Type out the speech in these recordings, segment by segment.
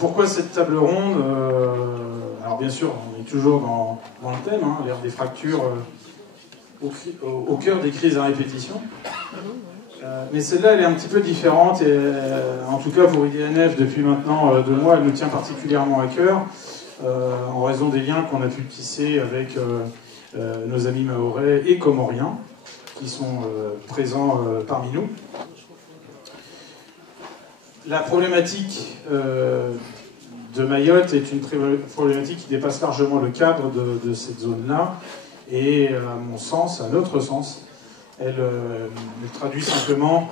pourquoi cette table ronde? Alors bien sûr, on est toujours dans le thème, hein, l'ère des fractures au cœur des crises à répétition. Mais celle-là, elle est un petit peu différente, et en tout cas pour IDNF, depuis maintenant 2 mois, elle nous tient particulièrement à cœur, en raison des liens qu'on a pu tisser avec nos amis mahorais et comoriens, qui sont présents parmi nous. La problématique de Mayotte est une problématique qui dépasse largement le cadre de cette zone-là, et à mon sens, à notre sens, elle traduit simplement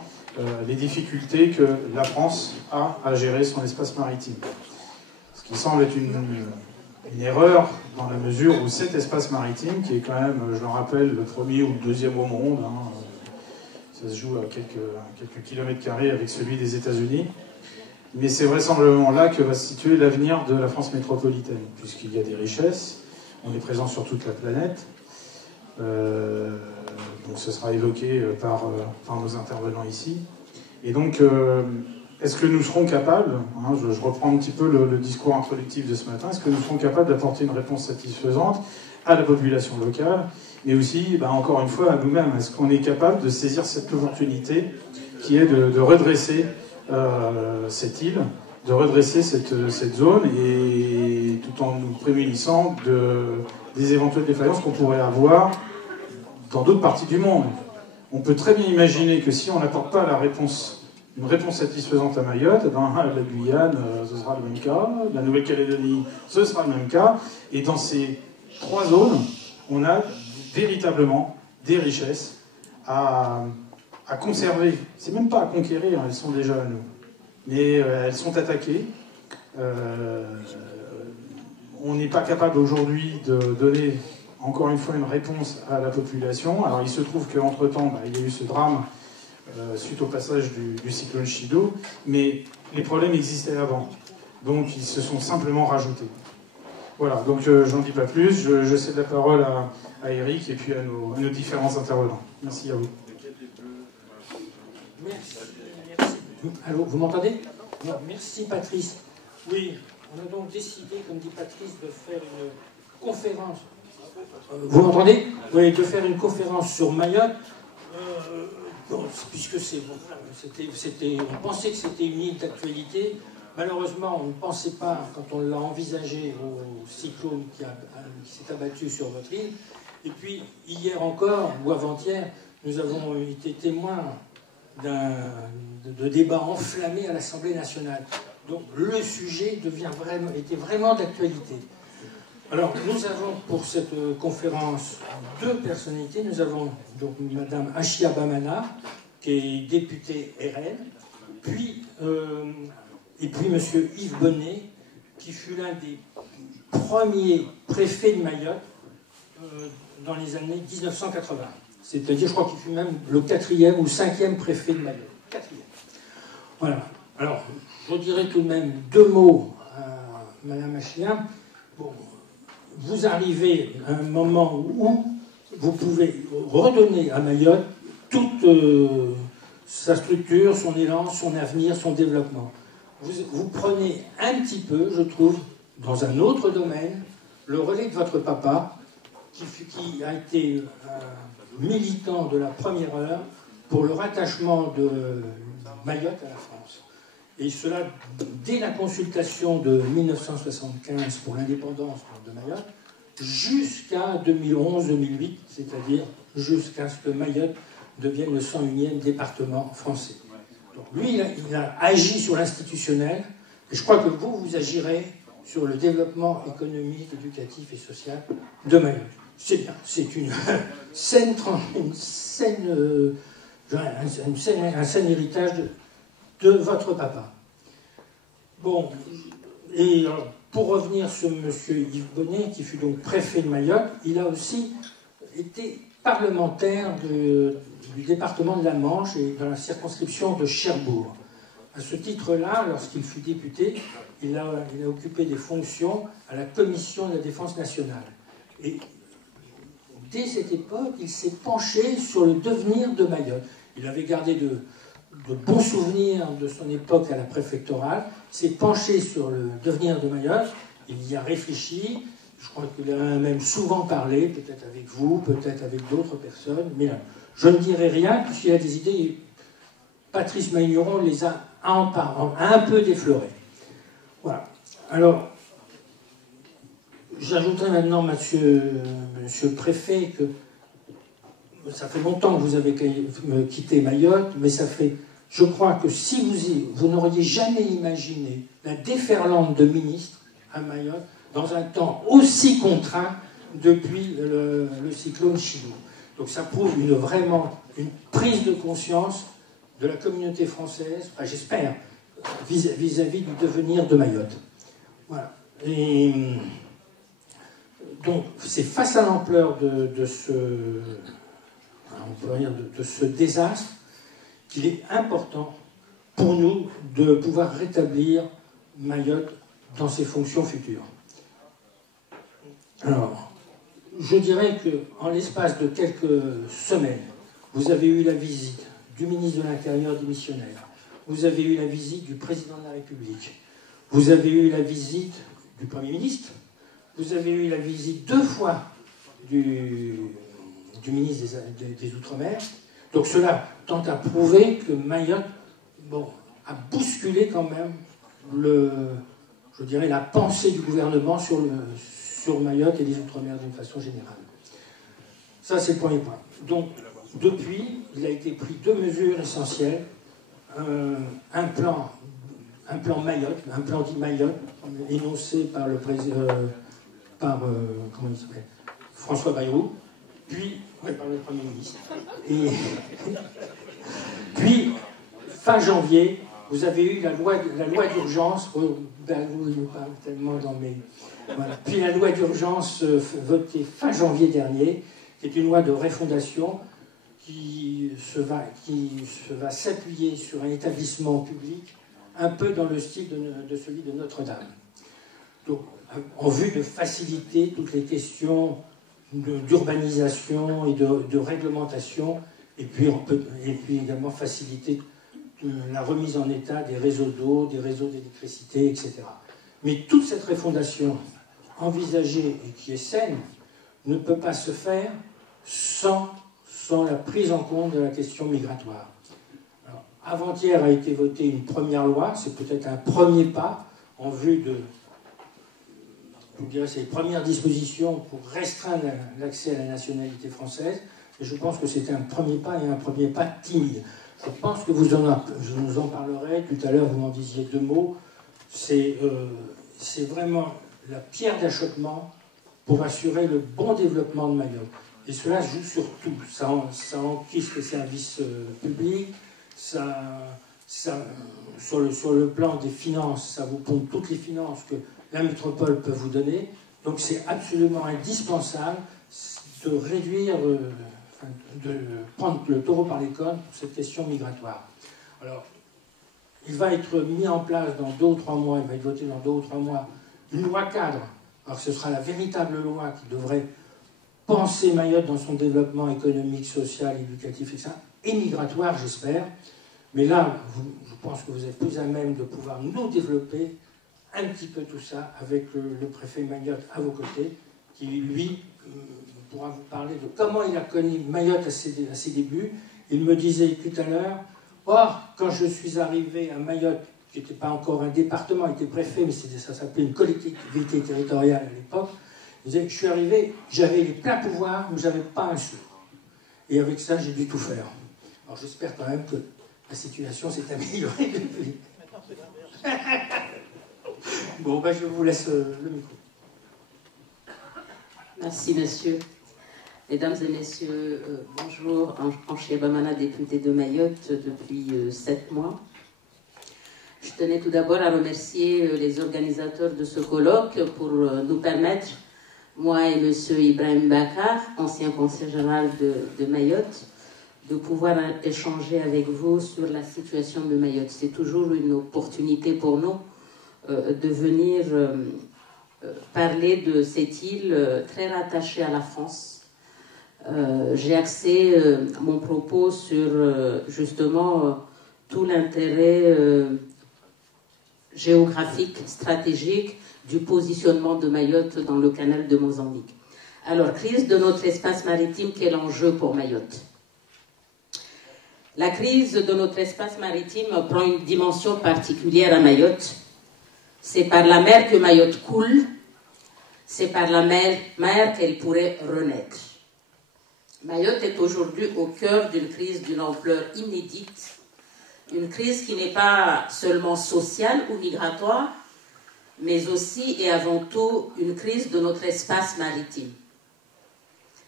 les difficultés que la France a à gérer son espace maritime. Ce qui semble être une erreur dans la mesure où cet espace maritime, qui est quand même, je le rappelle, le premier ou le deuxième au monde, hein, ça se joue à quelques kilomètres carrés avec celui des États-Unis, mais c'est vraisemblablement là que va se situer l'avenir de la France métropolitaine, puisqu'il y a des richesses, on est présent sur toute la planète, donc ce sera évoqué par nos intervenants ici. Et donc, est-ce que nous serons capables, hein, je reprends un petit peu le discours introductif de ce matin, est-ce que nous serons capables d'apporter une réponse satisfaisante à la population locale, mais aussi, encore une fois, à nous-mêmes? Est-ce qu'on est capable de saisir cette opportunité qui est de redresser cette île, de redresser cette zone, et tout en nous prémunissant des éventuelles défaillances qu'on pourrait avoir dans d'autres parties du monde? On peut très bien imaginer que si on n'apporte pas une réponse satisfaisante à Mayotte, la Guyane, ce sera le même cas, la Nouvelle-Calédonie, ce sera le même cas, et dans ces 3 zones, on a véritablement des richesses à conserver. C'est même pas à conquérir, elles sont déjà à nous. Mais elles sont attaquées. On n'est pas capable aujourd'hui de donner, encore une fois, une réponse à la population. Alors il se trouve qu'entre-temps, il y a eu ce drame suite au passage du cyclone Chido, mais les problèmes existaient avant. Donc ils se sont simplement rajoutés. Voilà, donc j'en dis pas plus. Je cède la parole à Eric et puis à nos différents intervenants. Merci à vous. Merci. Allô, vous m'entendez? Merci Patrice. Oui, on a donc décidé, comme dit Patrice, de faire une conférence. Vous m'entendez? Oui, de faire une conférence sur Mayotte. Puisque on pensait que c'était une île d'actualité. Malheureusement, on ne pensait pas, quand on l'a envisagé, au cyclone qui s'est abattu sur votre île. Et puis, hier encore, ou avant-hier, nous avons été témoins de débats enflammés à l'Assemblée nationale. Donc le sujet était vraiment d'actualité. Alors nous avons pour cette conférence 2 personnalités. Nous avons donc Madame Achia Bamana, qui est députée RN, et puis Monsieur Yves Bonnet, qui fut l'un des premiers préfets de Mayotte dans les années 1980. C'est-à-dire, je crois qu'il fut même le 4e ou 5e préfet de Mayotte. 4e. Voilà. Alors, je dirais tout de même 2 mots à Madame Achia. Bon, vous arrivez à un moment où vous pouvez redonner à Mayotte toute sa structure, son élan, son avenir, son développement. Vous prenez un petit peu, je trouve, dans un autre domaine, le relais de votre papa, qui a été militant de la première heure pour le rattachement de Mayotte à la France. Et cela dès la consultation de 1975 pour l'indépendance de Mayotte jusqu'à 2011-2008, c'est-à-dire jusqu'à ce que Mayotte devienne le 101e département français. Donc lui, il a agi sur l'institutionnel, et je crois que vous agirez sur le développement économique, éducatif et social de Mayotte. C'est bien, c'est un sain héritage de votre papa. Bon, et pour revenir sur M. Yves Bonnet, qui fut donc préfet de Mayotte, il a aussi été parlementaire du département de la Manche et dans la circonscription de Cherbourg. À ce titre-là, lorsqu'il fut député, il a occupé des fonctions à la Commission de la Défense nationale. Et dès cette époque, il s'est penché sur le devenir de Mayotte. Il avait gardé de bons souvenirs de son époque à la préfectorale, s'est penché sur le devenir de Mayotte, il y a réfléchi, je crois qu'il en a même souvent parlé, peut-être avec vous, peut-être avec d'autres personnes, mais je ne dirai rien, puisqu'il a des idées. Patrice Magneron les a un peu déflorées. Voilà. Alors, j'ajouterai maintenant, monsieur le préfet, que ça fait longtemps que vous avez quitté Mayotte, mais ça fait, je crois que si vous n'auriez jamais imaginé la déferlante de ministres à Mayotte dans un temps aussi contraint depuis le cyclone Chido. Donc ça prouve vraiment une prise de conscience de la communauté française, enfin, j'espère, vis-à-vis du devenir de Mayotte. Voilà. Et donc, c'est face à l'ampleur de ce désastre qu'il est important pour nous de pouvoir rétablir Mayotte dans ses fonctions futures. Alors, je dirais qu'en l'espace de quelques semaines, vous avez eu la visite du ministre de l'Intérieur démissionnaire, vous avez eu la visite du président de la République, vous avez eu la visite du Premier ministre, vous avez eu la visite 2 fois du ministre des Outre-mer. Donc cela tend à prouver que Mayotte a bousculé quand même je dirais, la pensée du gouvernement sur Mayotte et les Outre-mer d'une façon générale. Ça, c'est le premier point. Donc, depuis, il a été pris 2 mesures essentielles. Un plan Mayotte, un plan dit Mayotte, énoncé par le président, comment il s'appelle, François Bayrou, puis par le Premier ministre. Et puis, fin janvier, vous avez eu la loi d'urgence, tellement dans mes... Voilà. Puis la loi d'urgence votée fin janvier dernier, qui est une loi de refondation qui va s'appuyer sur un établissement public un peu dans le style de celui de Notre-Dame. Donc, en vue de faciliter toutes les questions d'urbanisation et de réglementation, et puis également faciliter la remise en état des réseaux d'eau, des réseaux d'électricité, etc. Mais toute cette refondation envisagée et qui est saine ne peut pas se faire sans la prise en compte de la question migratoire. Avant-hier a été votée une première loi, c'est peut-être un premier pas en vue de, je dirais, c'est les premières dispositions pour restreindre l'accès à la nationalité française, et je pense que c'est un premier pas et un premier pas timide. Je pense que je nous en parlerai, tout à l'heure vous m'en disiez 2 mots, c'est vraiment la pierre d'achoppement pour assurer le bon développement de Mayotte. Et cela joue sur tout. Ça enquisse les services publics, sur le plan des finances, ça vous pompe toutes les finances que la métropole peut vous donner. Donc c'est absolument indispensable de réduire, de prendre le taureau par les cornes pour cette question migratoire. Alors, il va être mis en place dans 2 ou 3 mois, il va être voté dans 2 ou 3 mois, une loi cadre. Alors ce sera la véritable loi qui devrait penser Mayotte dans son développement économique, social, éducatif, etc., et migratoire, j'espère. Mais là, je pense que vous êtes plus à même de pouvoir nous développer un petit peu tout ça avec le préfet Mayotte à vos côtés, qui, lui, pourra vous parler de comment il a connu Mayotte à ses débuts. Il me disait tout à l'heure, quand je suis arrivé à Mayotte, qui n'était pas encore un département, il était préfet, mais ça s'appelait une collectivité territoriale à l'époque, il disait, je suis arrivé, j'avais les pleins pouvoirs, mais je n'avais pas un sou. Et avec ça, j'ai dû tout faire. Alors j'espère quand même que la situation s'est améliorée depuis. Bon, je vous laisse le micro. Merci, monsieur. Mesdames et messieurs, bonjour. Anchia Bamana, député de Mayotte depuis 7 mois. Je tenais tout d'abord à remercier les organisateurs de ce colloque pour nous permettre, moi et monsieur Ibrahim Bakar, ancien conseiller général de Mayotte, de pouvoir échanger avec vous sur la situation de Mayotte. C'est toujours une opportunité pour nous de venir parler de cette île très rattachée à la France. J'ai axé mon propos sur justement tout l'intérêt géographique, stratégique du positionnement de Mayotte dans le canal de Mozambique. Alors, crise de notre espace maritime, quel enjeu pour Mayotte? La crise de notre espace maritime prend une dimension particulière à Mayotte. C'est par la mer que Mayotte coule, c'est par la mer qu'elle pourrait renaître. Mayotte est aujourd'hui au cœur d'une crise d'une ampleur inédite, une crise qui n'est pas seulement sociale ou migratoire, mais aussi et avant tout une crise de notre espace maritime.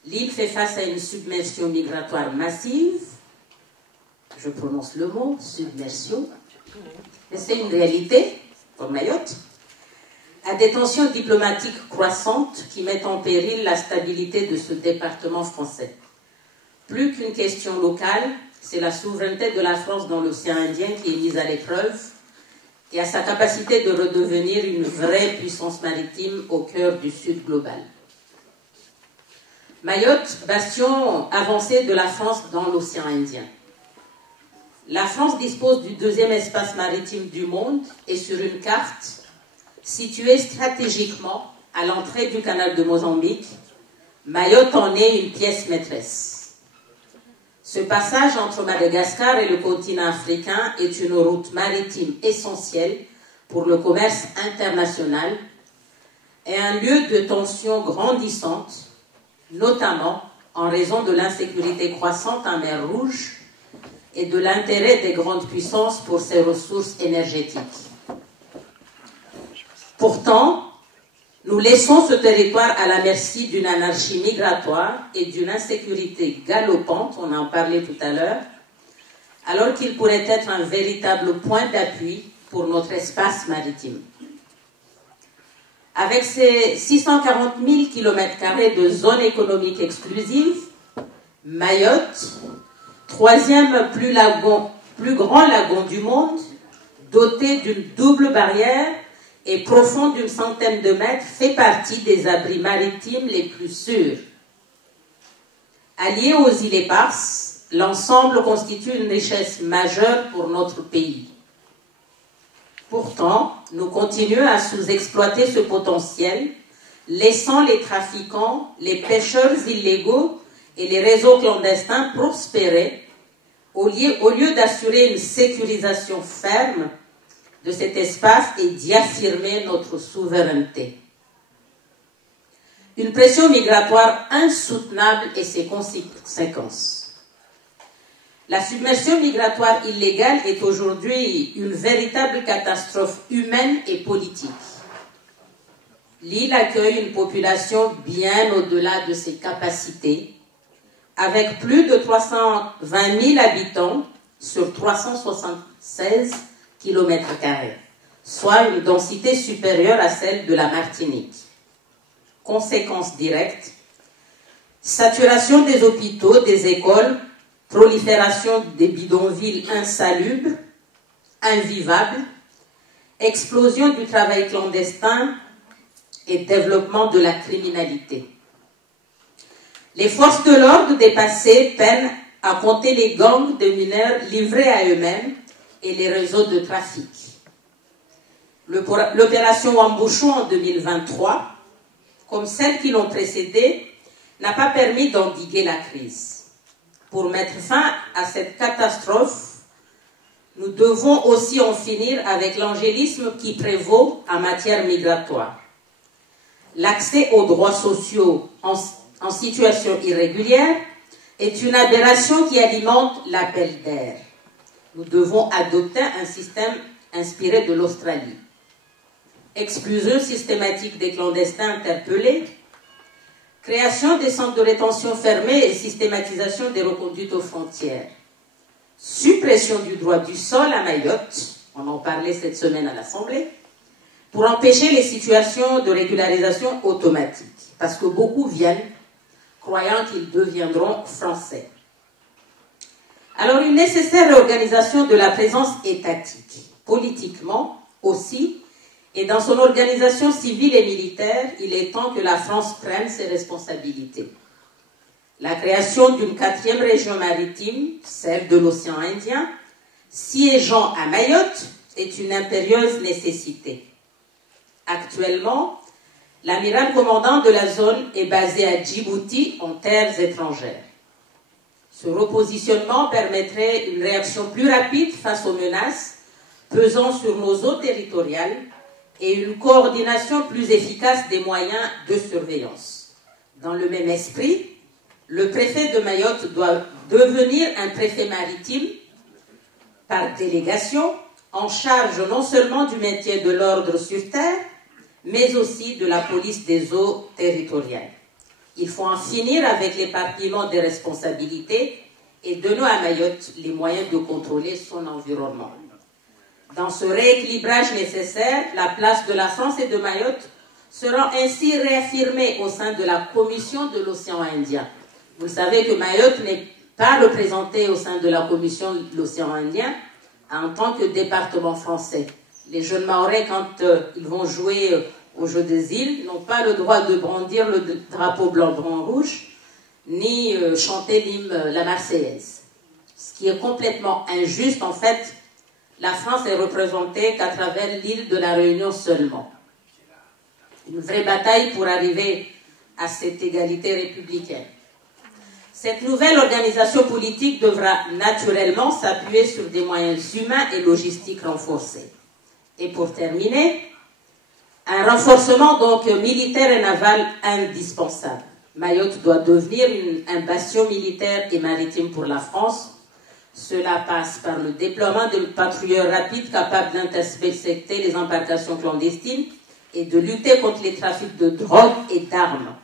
L'île fait face à une submersion migratoire massive, je prononce le mot, submersion, mais c'est une réalité pour Mayotte, à des tensions diplomatiques croissantes qui mettent en péril la stabilité de ce département français. Plus qu'une question locale, c'est la souveraineté de la France dans l'océan Indien qui est mise à l'épreuve et à sa capacité de redevenir une vraie puissance maritime au cœur du Sud global. Mayotte, bastion avancé de la France dans l'océan Indien. La France dispose du deuxième espace maritime du monde et sur une carte située stratégiquement à l'entrée du canal de Mozambique, Mayotte en est une pièce maîtresse. Ce passage entre Madagascar et le continent africain est une route maritime essentielle pour le commerce international et un lieu de tension grandissante, notamment en raison de l'insécurité croissante en mer Rouge et de l'intérêt des grandes puissances pour ses ressources énergétiques. Pourtant, nous laissons ce territoire à la merci d'une anarchie migratoire et d'une insécurité galopante, on en parlait tout à l'heure, alors qu'il pourrait être un véritable point d'appui pour notre espace maritime. Avec ses 640 000 km² de zone économique exclusive, Mayotte, troisième plus grand lagon du monde, doté d'une double barrière et profond d'une centaine de mètres, fait partie des abris maritimes les plus sûrs. Allié aux îles éparses, l'ensemble constitue une richesse majeure pour notre pays. Pourtant, nous continuons à sous-exploiter ce potentiel, laissant les trafiquants, les pêcheurs illégaux et les réseaux clandestins prospérer, au lieu d'assurer une sécurisation ferme de cet espace et d'y affirmer notre souveraineté. Une pression migratoire insoutenable et ses conséquences. La submersion migratoire illégale est aujourd'hui une véritable catastrophe humaine et politique. L'île accueille une population bien au-delà de ses capacités, avec plus de 320 000 habitants sur 376 km², soit une densité supérieure à celle de la Martinique. Conséquences directes, saturation des hôpitaux, des écoles, prolifération des bidonvilles insalubres, invivables, explosion du travail clandestin et développement de la criminalité. Les forces de l'ordre dépassées peinent à compter les gangs de mineurs livrés à eux-mêmes et les réseaux de trafic. L'opération Wambouchou en 2023, comme celles qui l'ont précédée, n'a pas permis d'endiguer la crise. Pour mettre fin à cette catastrophe, nous devons aussi en finir avec l'angélisme qui prévaut en matière migratoire. L'accès aux droits sociaux en situation irrégulière est une aberration qui alimente l'appel d'air. Nous devons adopter un système inspiré de l'Australie. Exclusion systématique des clandestins interpellés, création des centres de rétention fermés et systématisation des reconduites aux frontières, suppression du droit du sol à Mayotte, on en parlait cette semaine à l'Assemblée, pour empêcher les situations de régularisation automatique, parce que beaucoup viennent croyant qu'ils deviendront français. Alors, une nécessaire réorganisation de la présence étatique, politiquement aussi, et dans son organisation civile et militaire, il est temps que la France prenne ses responsabilités. La création d'une 4e région maritime, celle de l'océan Indien, siégeant à Mayotte est une impérieuse nécessité. Actuellement, l'amiral commandant de la zone est basé à Djibouti, en terres étrangères. Ce repositionnement permettrait une réaction plus rapide face aux menaces pesant sur nos eaux territoriales et une coordination plus efficace des moyens de surveillance. Dans le même esprit, le préfet de Mayotte doit devenir un préfet maritime par délégation, en charge non seulement du maintien de l'ordre sur terre, mais aussi de la police des eaux territoriales. Il faut en finir avec l'éparpillement des responsabilités et donner à Mayotte les moyens de contrôler son environnement. Dans ce rééquilibrage nécessaire, la place de la France et de Mayotte sera ainsi réaffirmée au sein de la Commission de l'océan Indien. Vous savez que Mayotte n'est pas représentée au sein de la Commission de l'océan Indien en tant que département français. Les jeunes Mahorais, quand ils vont jouer au jeu des îles, n'ont pas le droit de brandir le drapeau blanc-blanc-rouge, ni chanter l'hymne la Marseillaise. Ce qui est complètement injuste, en fait, la France est représentée qu'à travers l'île de la Réunion seulement. Une vraie bataille pour arriver à cette égalité républicaine. Cette nouvelle organisation politique devra naturellement s'appuyer sur des moyens humains et logistiques renforcés. Et pour terminer, un renforcement donc militaire et naval indispensable. Mayotte doit devenir un bastion militaire et maritime pour la France. Cela passe par le déploiement de patrouilleurs rapides capables d'intercepter les embarcations clandestines et de lutter contre les trafics de drogue et d'armes.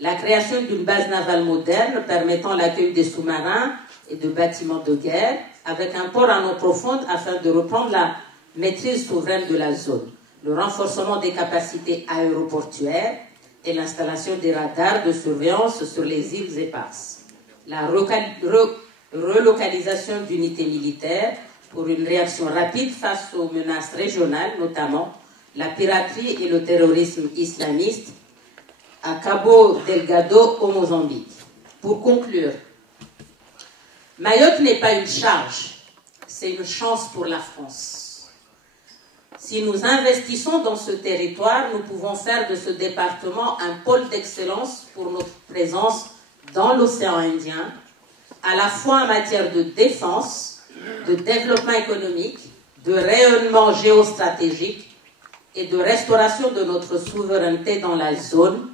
La création d'une base navale moderne permettant l'accueil des sous-marins et de bâtiments de guerre avec un port en eau profonde afin de reprendre la maîtrise souveraine de la zone. Le renforcement des capacités aéroportuaires et l'installation des radars de surveillance sur les îles éparses. La relocalisation d'unités militaires pour une réaction rapide face aux menaces régionales, notamment la piraterie et le terrorisme islamiste à Cabo Delgado au Mozambique. Pour conclure, Mayotte n'est pas une charge, c'est une chance pour la France. Si nous investissons dans ce territoire, nous pouvons faire de ce département un pôle d'excellence pour notre présence dans l'océan Indien, à la fois en matière de défense, de développement économique, de rayonnement géostratégique et de restauration de notre souveraineté dans la zone,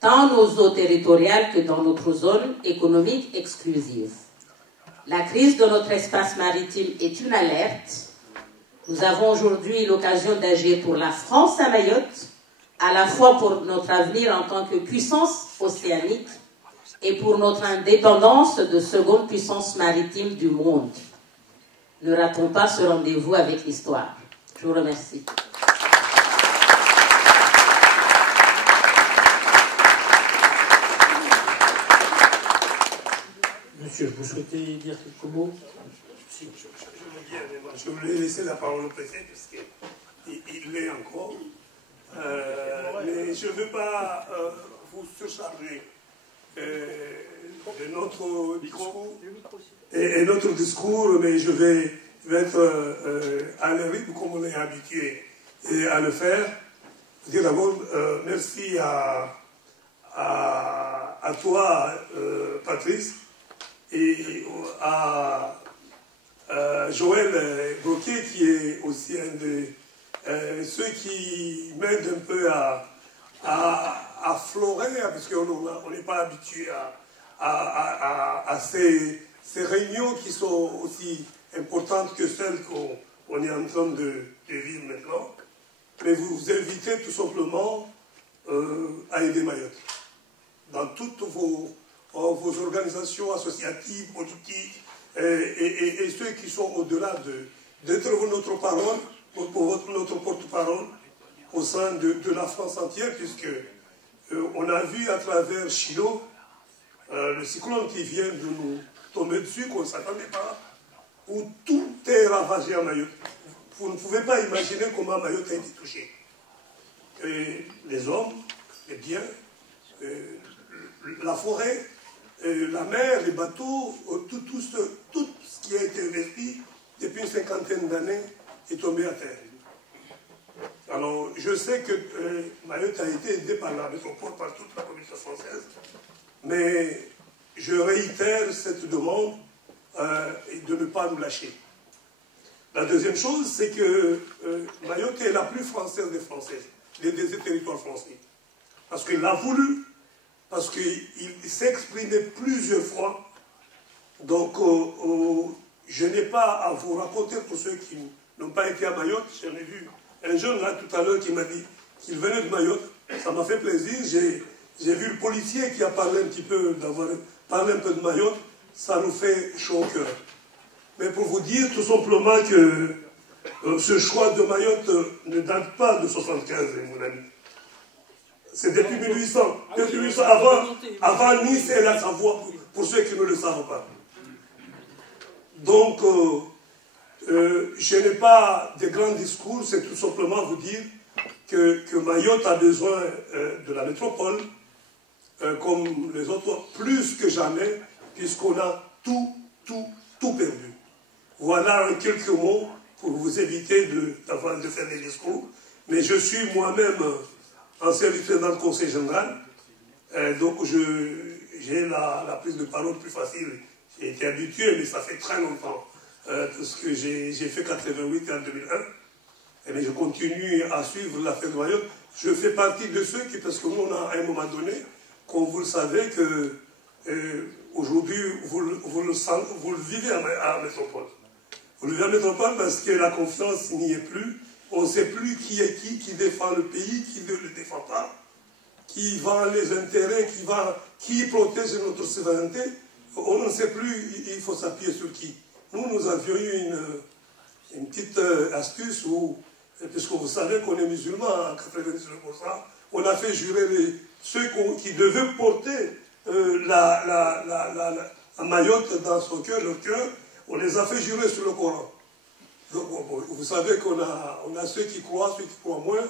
tant nos eaux territoriales que dans notre zone économique exclusive. La crise de notre espace maritime est une alerte. Nous avons aujourd'hui l'occasion d'agir pour la France à Mayotte, à la fois pour notre avenir en tant que puissance océanique et pour notre indépendance de seconde puissance maritime du monde. Ne ratons pas ce rendez-vous avec l'histoire. Je vous remercie. Monsieur, vous souhaitez dire quelques mots? Si, je veux bien, mais moi, je voulais laisser la parole au préfet, puisqu'il l'est encore. Mais je ne veux pas vous surcharger de notre discours. Et notre discours, mais je vais être à le rythme comme on est habitué à le faire. Je veux dire d'abord merci à toi, Patrice, et à Joël Broquet, qui est aussi un de ceux qui m'aident un peu à florer, parce qu'on n'est pas habitué à ces réunions qui sont aussi importantes que celles qu'on est en train de vivre maintenant. Mais vous invitez tout simplement à aider Mayotte dans toutes vos organisations associatives, politiques, et ceux qui sont au-delà d'être notre parole, notre porte-parole au sein de la France entière, puisque on a vu à travers Chilo le cyclone qui vient de nous tomber dessus, qu'on ne s'attendait pas, où tout est ravagé à Mayotte. Vous ne pouvez pas imaginer comment Mayotte a été touchée. Les hommes, les biens, la forêt, la mer, les bateaux, tout ce qui a été investi depuis une cinquantaine d'années, est tombé à terre. Alors, je sais que Mayotte a été aidé par la métropole, par toute la communauté française, mais je réitère cette demande de ne pas nous lâcher. La deuxième chose, c'est que Mayotte est la plus française des Françaises, des territoires français. Parce qu'il l'a voulu, parce qu'il s'est exprimé plusieurs fois. Donc, je n'ai pas à vous raconter pour ceux qui n'ont pas été à Mayotte. J'en ai vu un jeune là tout à l'heure qui m'a dit qu'il venait de Mayotte. Ça m'a fait plaisir. J'ai vu le policier qui a parlé un petit peu, d'avoir parlé un peu de Mayotte. Ça nous fait chaud au cœur. Mais pour vous dire tout simplement que ce choix de Mayotte ne date pas de 1975, mon ami. C'est depuis 1800. Depuis 1800 avant Nice et la Savoie, pour ceux qui ne le savent pas. Donc, je n'ai pas de grands discours, c'est tout simplement vous dire que Mayotte a besoin de la métropole, comme les autres, plus que jamais, puisqu'on a tout perdu. Voilà en quelques mots, pour vous éviter de faire des discours. Mais je suis moi-même ancien vice-président du Conseil général, donc j'ai la prise de parole plus facile. J'ai été habitué, mais ça fait très longtemps, parce que j'ai fait 88 en 2001, et je continue à suivre l'affaire de Mayotte. Je fais partie de ceux qui, parce que nous, on a à un moment donné, comme vous le savez, que aujourd'hui, vous le vivez à Métropole. Vous le vivez à Métropole parce que la confiance n'y est plus. On ne sait plus qui est qui défend le pays, qui ne le défend pas, qui vend les intérêts, qui protège notre souveraineté. On ne sait plus, il faut s'appuyer sur qui. Nous avions eu une petite astuce où, puisque vous savez qu'on est musulmans à 99%, on a fait jurer ceux qui devaient porter la Mayotte dans son cœur, leur cœur, on les a fait jurer sur le Coran. Donc, vous savez qu'on a ceux qui croient, ceux qui croient moins,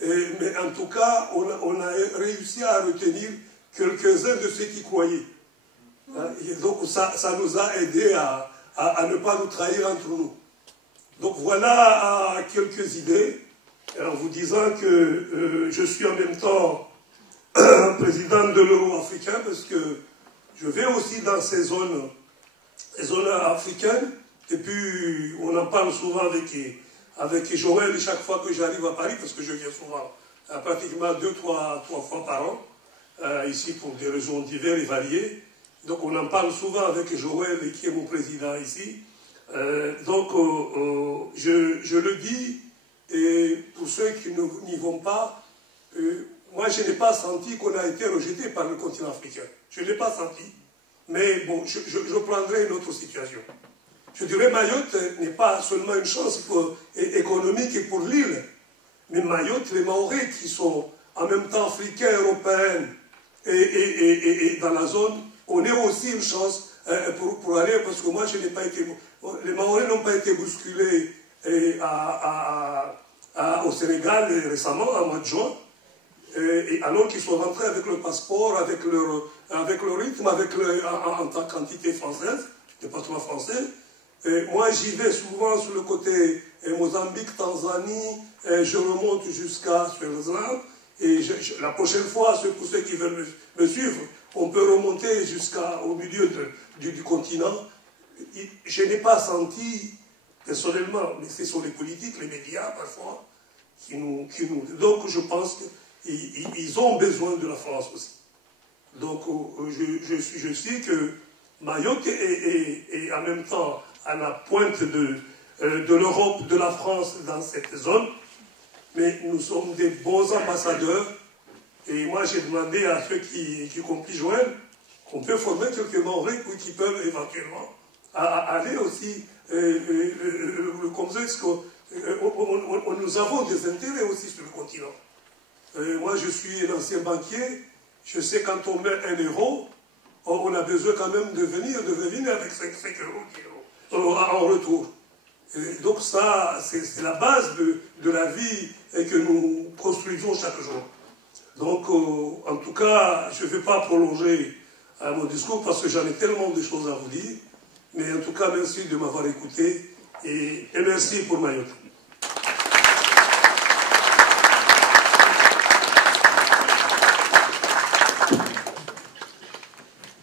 mais en tout cas, on a réussi à retenir quelques-uns de ceux qui croyaient. Et donc, ça nous a aidés à ne pas nous trahir entre nous. Donc, voilà quelques idées, en vous disant que je suis en même temps président de l'Euro africain, parce que je vais aussi dans ces zones africaines. Et puis, on en parle souvent avec Joël chaque fois que j'arrive à Paris, parce que je viens souvent, pratiquement 2-3 fois par an, ici pour des raisons diverses et variées. Donc, on en parle souvent avec Joël, qui est mon président ici. Donc, je le dis, et pour ceux qui n'y vont pas, moi, je n'ai pas senti qu'on a été rejeté par le continent africain. Je ne l'ai pas senti. Mais bon, je prendrai une autre situation. Je dirais Mayotte n'est pas seulement une chance économique et pour l'île, mais Mayotte, les Mahorais qui sont en même temps africains, européens et dans la zone, on est aussi une chance pour aller, parce que moi je n'ai pas été... Les Mahorais n'ont pas été bousculés au Sénégal récemment, en mois de juin, alors qu'ils sont rentrés avec le passeport, avec le rythme, en tant qu'entité française, département français. Moi, j'y vais souvent sur le côté Mozambique, Tanzanie, je remonte jusqu'à Swaziland, et la prochaine fois, pour ceux qui veulent me suivre, on peut remonter jusqu'au milieu du continent. Je n'ai pas senti, personnellement, mais ce sont les politiques, les médias parfois, qui nous... Donc, je pense qu'ils ont besoin de la France aussi. Donc, je sais que Mayotte est en même temps à la pointe de l'Europe, de la France dans cette zone, mais nous sommes des bons ambassadeurs, et moi j'ai demandé à ceux qui compris Joël, qu'on peut former quelques Mahorais qui peuvent éventuellement aller aussi, comme ça, parce que nous avons des intérêts aussi sur le continent. Moi je suis un ancien banquier, je sais quand on met 1 euro, on a besoin quand même de venir avec 5 euros en retour. Et donc ça, c'est la base de la vie que nous construisons chaque jour. Donc, en tout cas, je ne vais pas prolonger mon discours parce que j'en ai tellement de choses à vous dire. Mais en tout cas, merci de m'avoir écouté Et merci pour Mayotte.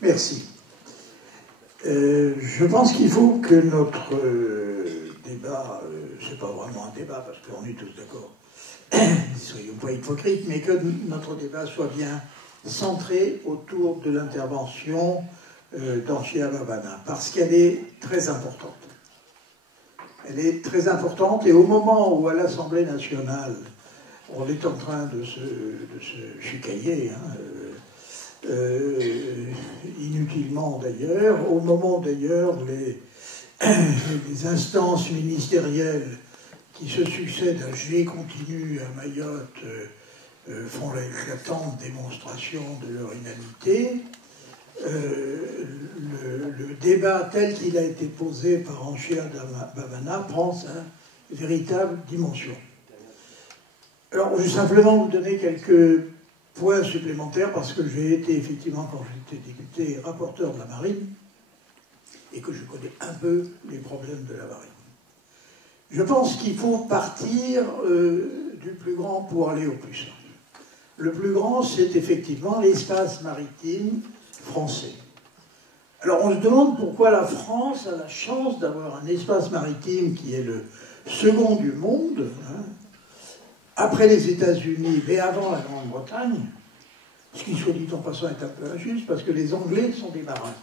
Merci. Je pense qu'il faut que notre débat, c'est pas vraiment un débat parce qu'on est tous d'accord, ne soyons pas hypocrites, mais que notre débat soit bien centré autour de l'intervention d'Anchia Babana, parce qu'elle est très importante. Elle est très importante, et au moment où à l'Assemblée nationale, on est en train de se chicailler, inutilement d'ailleurs, au moment d'ailleurs les instances ministérielles qui se succèdent à G continu, à Mayotte, font l'éclatante démonstration de leur inanité. Le débat tel qu'il a été posé par Anchia Babana prend sa véritable dimension. Alors, je vais simplement vous donner quelques points supplémentaires parce que j'ai été effectivement, quand j'étais député, rapporteur de la marine et que je connais un peu les problèmes de la marine. Je pense qu'il faut partir du plus grand pour aller au plus simple. Le plus grand, c'est effectivement l'espace maritime français. Alors on se demande pourquoi la France a la chance d'avoir un espace maritime qui est le second du monde, après les États-Unis, mais avant la Grande-Bretagne, ce qui, soit dit en passant, est un peu injuste, parce que les Anglais sont des marins,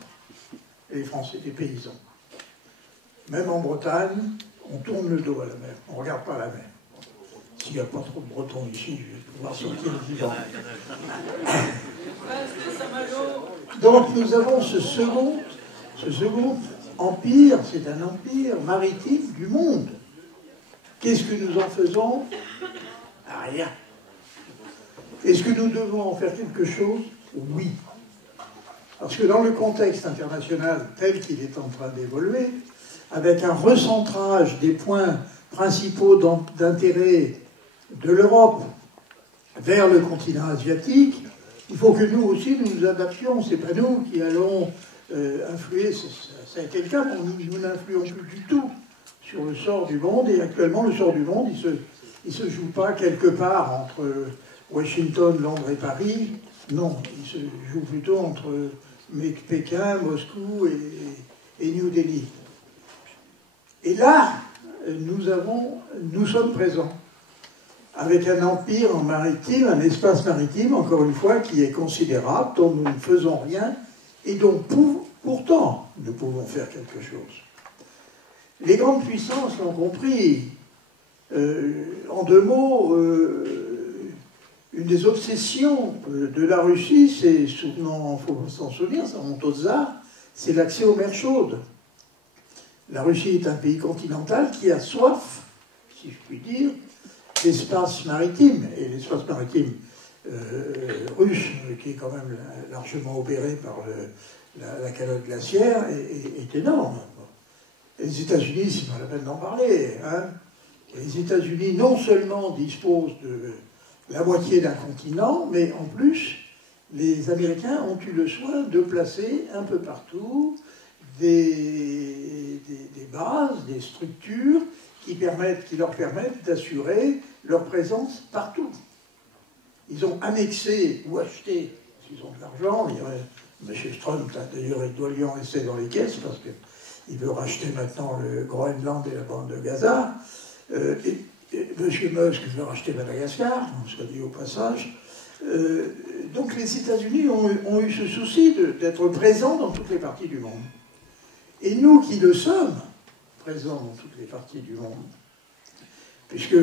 et les Français des paysans. Même en Bretagne, on tourne le dos à la mer, on ne regarde pas la mer. S'il n'y a pas trop de Bretons ici, je vais pouvoir sortir le vivant. Donc nous avons ce second empire, c'est un empire maritime du monde. Qu'est-ce que nous en faisons? Rien. Est-ce que nous devons en faire quelque chose? Oui. Parce que dans le contexte international tel qu'il est en train d'évoluer, avec un recentrage des points principaux d'intérêt de l'Europe vers le continent asiatique, il faut que nous aussi nous nous adaptions. Ce n'est pas nous qui allons influer, ça a été le cas, nous n'influons plus du tout sur le sort du monde, et actuellement le sort du monde, il se joue pas quelque part entre Washington, Londres et Paris, non, il se joue plutôt entre Pékin, Moscou et New Delhi. Et là, nous sommes présents, avec un empire en maritime, un espace maritime, encore une fois, qui est considérable, dont nous ne faisons rien, et dont pourtant nous pouvons faire quelque chose. Les grandes puissances l'ont compris. En deux mots, une des obsessions de la Russie, c'est, il faut s'en souvenir, ça remonte au tsar, c'est l'accès aux mers chaudes. La Russie est un pays continental qui a soif, si je puis dire, d'espace maritime. Et l'espace maritime russe, qui est quand même largement opéré par la calotte glaciaire, est énorme. Les États-Unis, c'est pas la peine d'en parler. Les États-Unis, non seulement disposent de la moitié d'un continent, mais en plus, les Américains ont eu le soin de placer un peu partout des bases, des structures qui leur permettent d'assurer leur présence partout. Ils ont annexé ou acheté, s'ils ont de l'argent, M. Trump, d'ailleurs, il doit lui en rester dans les caisses parce qu'il veut racheter maintenant le Groenland et la bande de Gaza. Et M. Musk veut racheter Madagascar, soit dit au passage. Donc les États-Unis ont eu ce souci d'être présents dans toutes les parties du monde. Et nous qui le sommes, présents dans toutes les parties du monde, puisque,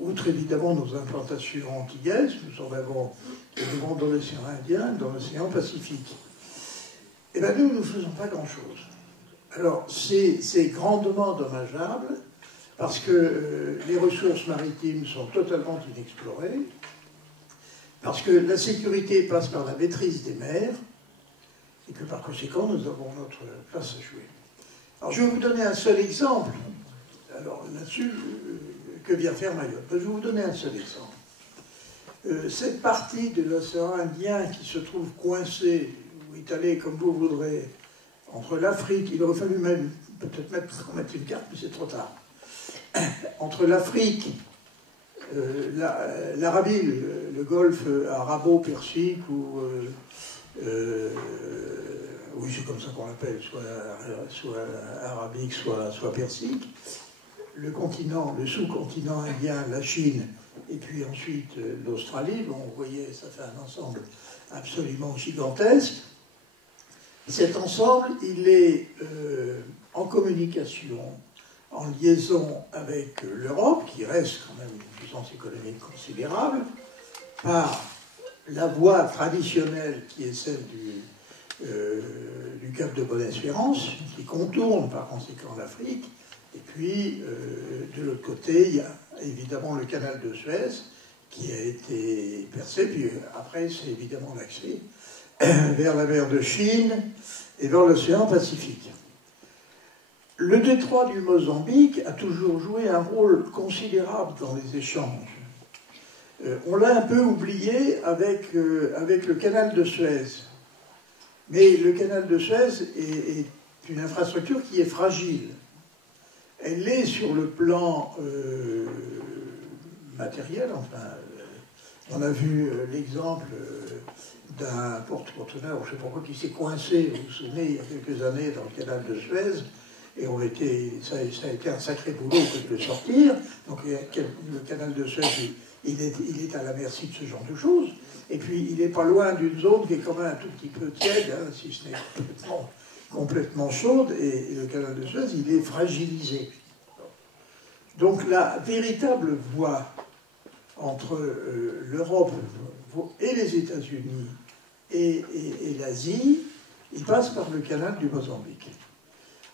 outre évidemment nos implantations antillaises, nous en avons évidemment dans l'océan Indien, dans l'océan Pacifique, eh bien nous ne faisons pas grand-chose. Alors c'est grandement dommageable, parce que les ressources maritimes sont totalement inexplorées, parce que la sécurité passe par la maîtrise des mers, et que par conséquent, nous avons notre place à jouer. Alors je vais vous donner un seul exemple. Alors là-dessus, que vient faire Mayotte? Je vais vous donner un seul exemple. Cette partie de l'océan Indien qui se trouve coincée, ou étalée comme vous voudrez, entre l'Afrique, il aurait fallu même peut-être mettre une carte, mais c'est trop tard. Entre l'Afrique, l'Arabie, le golfe arabo-persique, ou oui, c'est comme ça qu'on l'appelle, soit arabique, soit persique, le continent, le sous-continent indien, la Chine, et puis ensuite l'Australie. Bon, vous voyez, ça fait un ensemble absolument gigantesque. Cet ensemble, il est en communication, en liaison avec l'Europe, qui reste quand même une puissance économique considérable, par la voie traditionnelle qui est celle du Cap de Bonne-Espérance, qui contourne par conséquent l'Afrique. Et puis, de l'autre côté, il y a évidemment le canal de Suez qui a été percé. Puis après, c'est évidemment l'accès vers la mer de Chine et vers l'océan Pacifique. Le détroit du Mozambique a toujours joué un rôle considérable dans les échanges. On l'a un peu oublié avec le canal de Suez. Mais le canal de Suez est une infrastructure qui est fragile. Elle l'est sur le plan matériel. Enfin, on a vu l'exemple d'un porte-conteneur, je ne sais pas pourquoi, qui s'est coincé, vous vous souvenez, il y a quelques années dans le canal de Suez, et ça a été un sacré boulot que de le sortir. Donc le canal de Suez, il est à la merci de ce genre de choses. Et puis il n'est pas loin d'une zone qui est quand même un tout petit peu tiède, hein, si ce n'est complètement chaude, et le canal de Suez, il est fragilisé. Donc la véritable voie entre l'Europe et les États-Unis et l'Asie, il passe par le canal du Mozambique.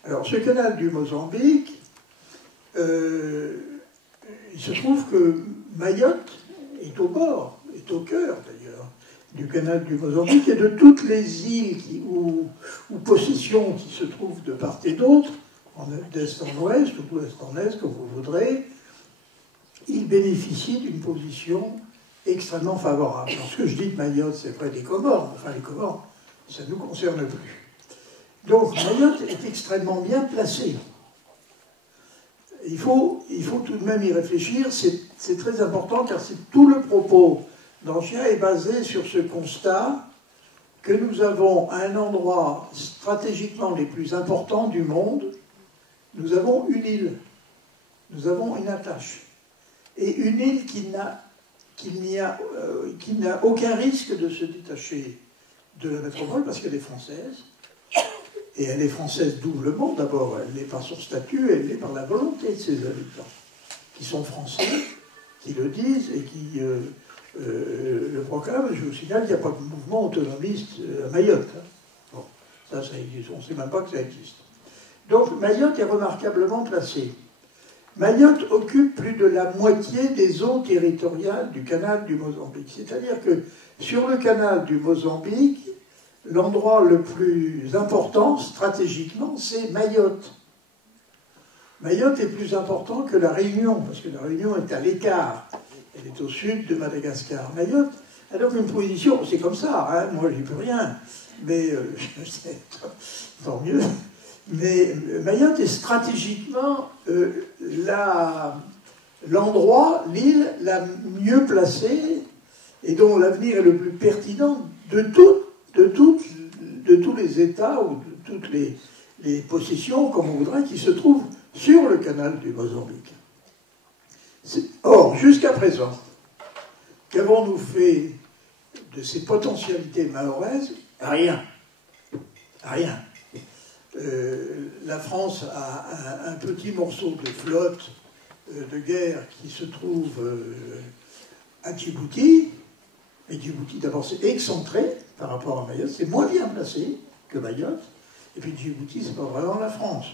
Alors ce canal du Mozambique, il se trouve que Mayotte est au bord, est au cœur d'ailleurs, du canal du Mozambique et de toutes les îles ou possessions qui se trouvent de part et d'autre, d'est en ouest ou d'ouest en est, comme vous voudrez, il bénéficie d'une position extrêmement favorable. Alors, ce que je dis de Mayotte, c'est vrai des Comores, enfin les Comores, ça ne nous concerne plus. Donc Mayotte est extrêmement bien placée. Il faut tout de même y réfléchir, c'est très important, car c'est tout le propos d'Ancien est basé sur ce constat que nous avons à un endroit stratégiquement les plus importants du monde, nous avons une île, nous avons une attache, et une île qui n'a aucun risque de se détacher de la métropole parce qu'elle est française, et elle est française doublement. D'abord, elle l'est par son statut, elle l'est par la volonté de ses habitants, qui sont français, qui le disent et qui le proclament. Je vous signale qu'il n'y a pas de mouvement autonomiste à Mayotte. Hein. Bon, ça existe, on ne sait même pas que ça existe. Donc Mayotte est remarquablement placée. Mayotte occupe plus de la moitié des eaux territoriales du canal du Mozambique. C'est-à-dire que sur le canal du Mozambique, l'endroit le plus important stratégiquement, c'est Mayotte. Mayotte est plus important que la Réunion, parce que la Réunion est à l'écart. Elle est au sud de Madagascar. Mayotte a donc une position, c'est comme ça, hein, moi j'y peux rien, mais tant mieux. Mais Mayotte est stratégiquement l'endroit, l'île la mieux placée et dont l'avenir est le plus pertinent de tous les États ou de toutes les possessions, comme on voudrait, qui se trouvent sur le canal du Mozambique. Or, jusqu'à présent, qu'avons-nous fait de ces potentialités mahoraises? Rien. Rien. La France a un petit morceau de flotte de guerre qui se trouve à Djibouti. Et Djibouti, d'abord, c'est excentré par rapport à Mayotte. C'est moins bien placé que Mayotte. Et puis Djibouti, c'est pas vraiment la France.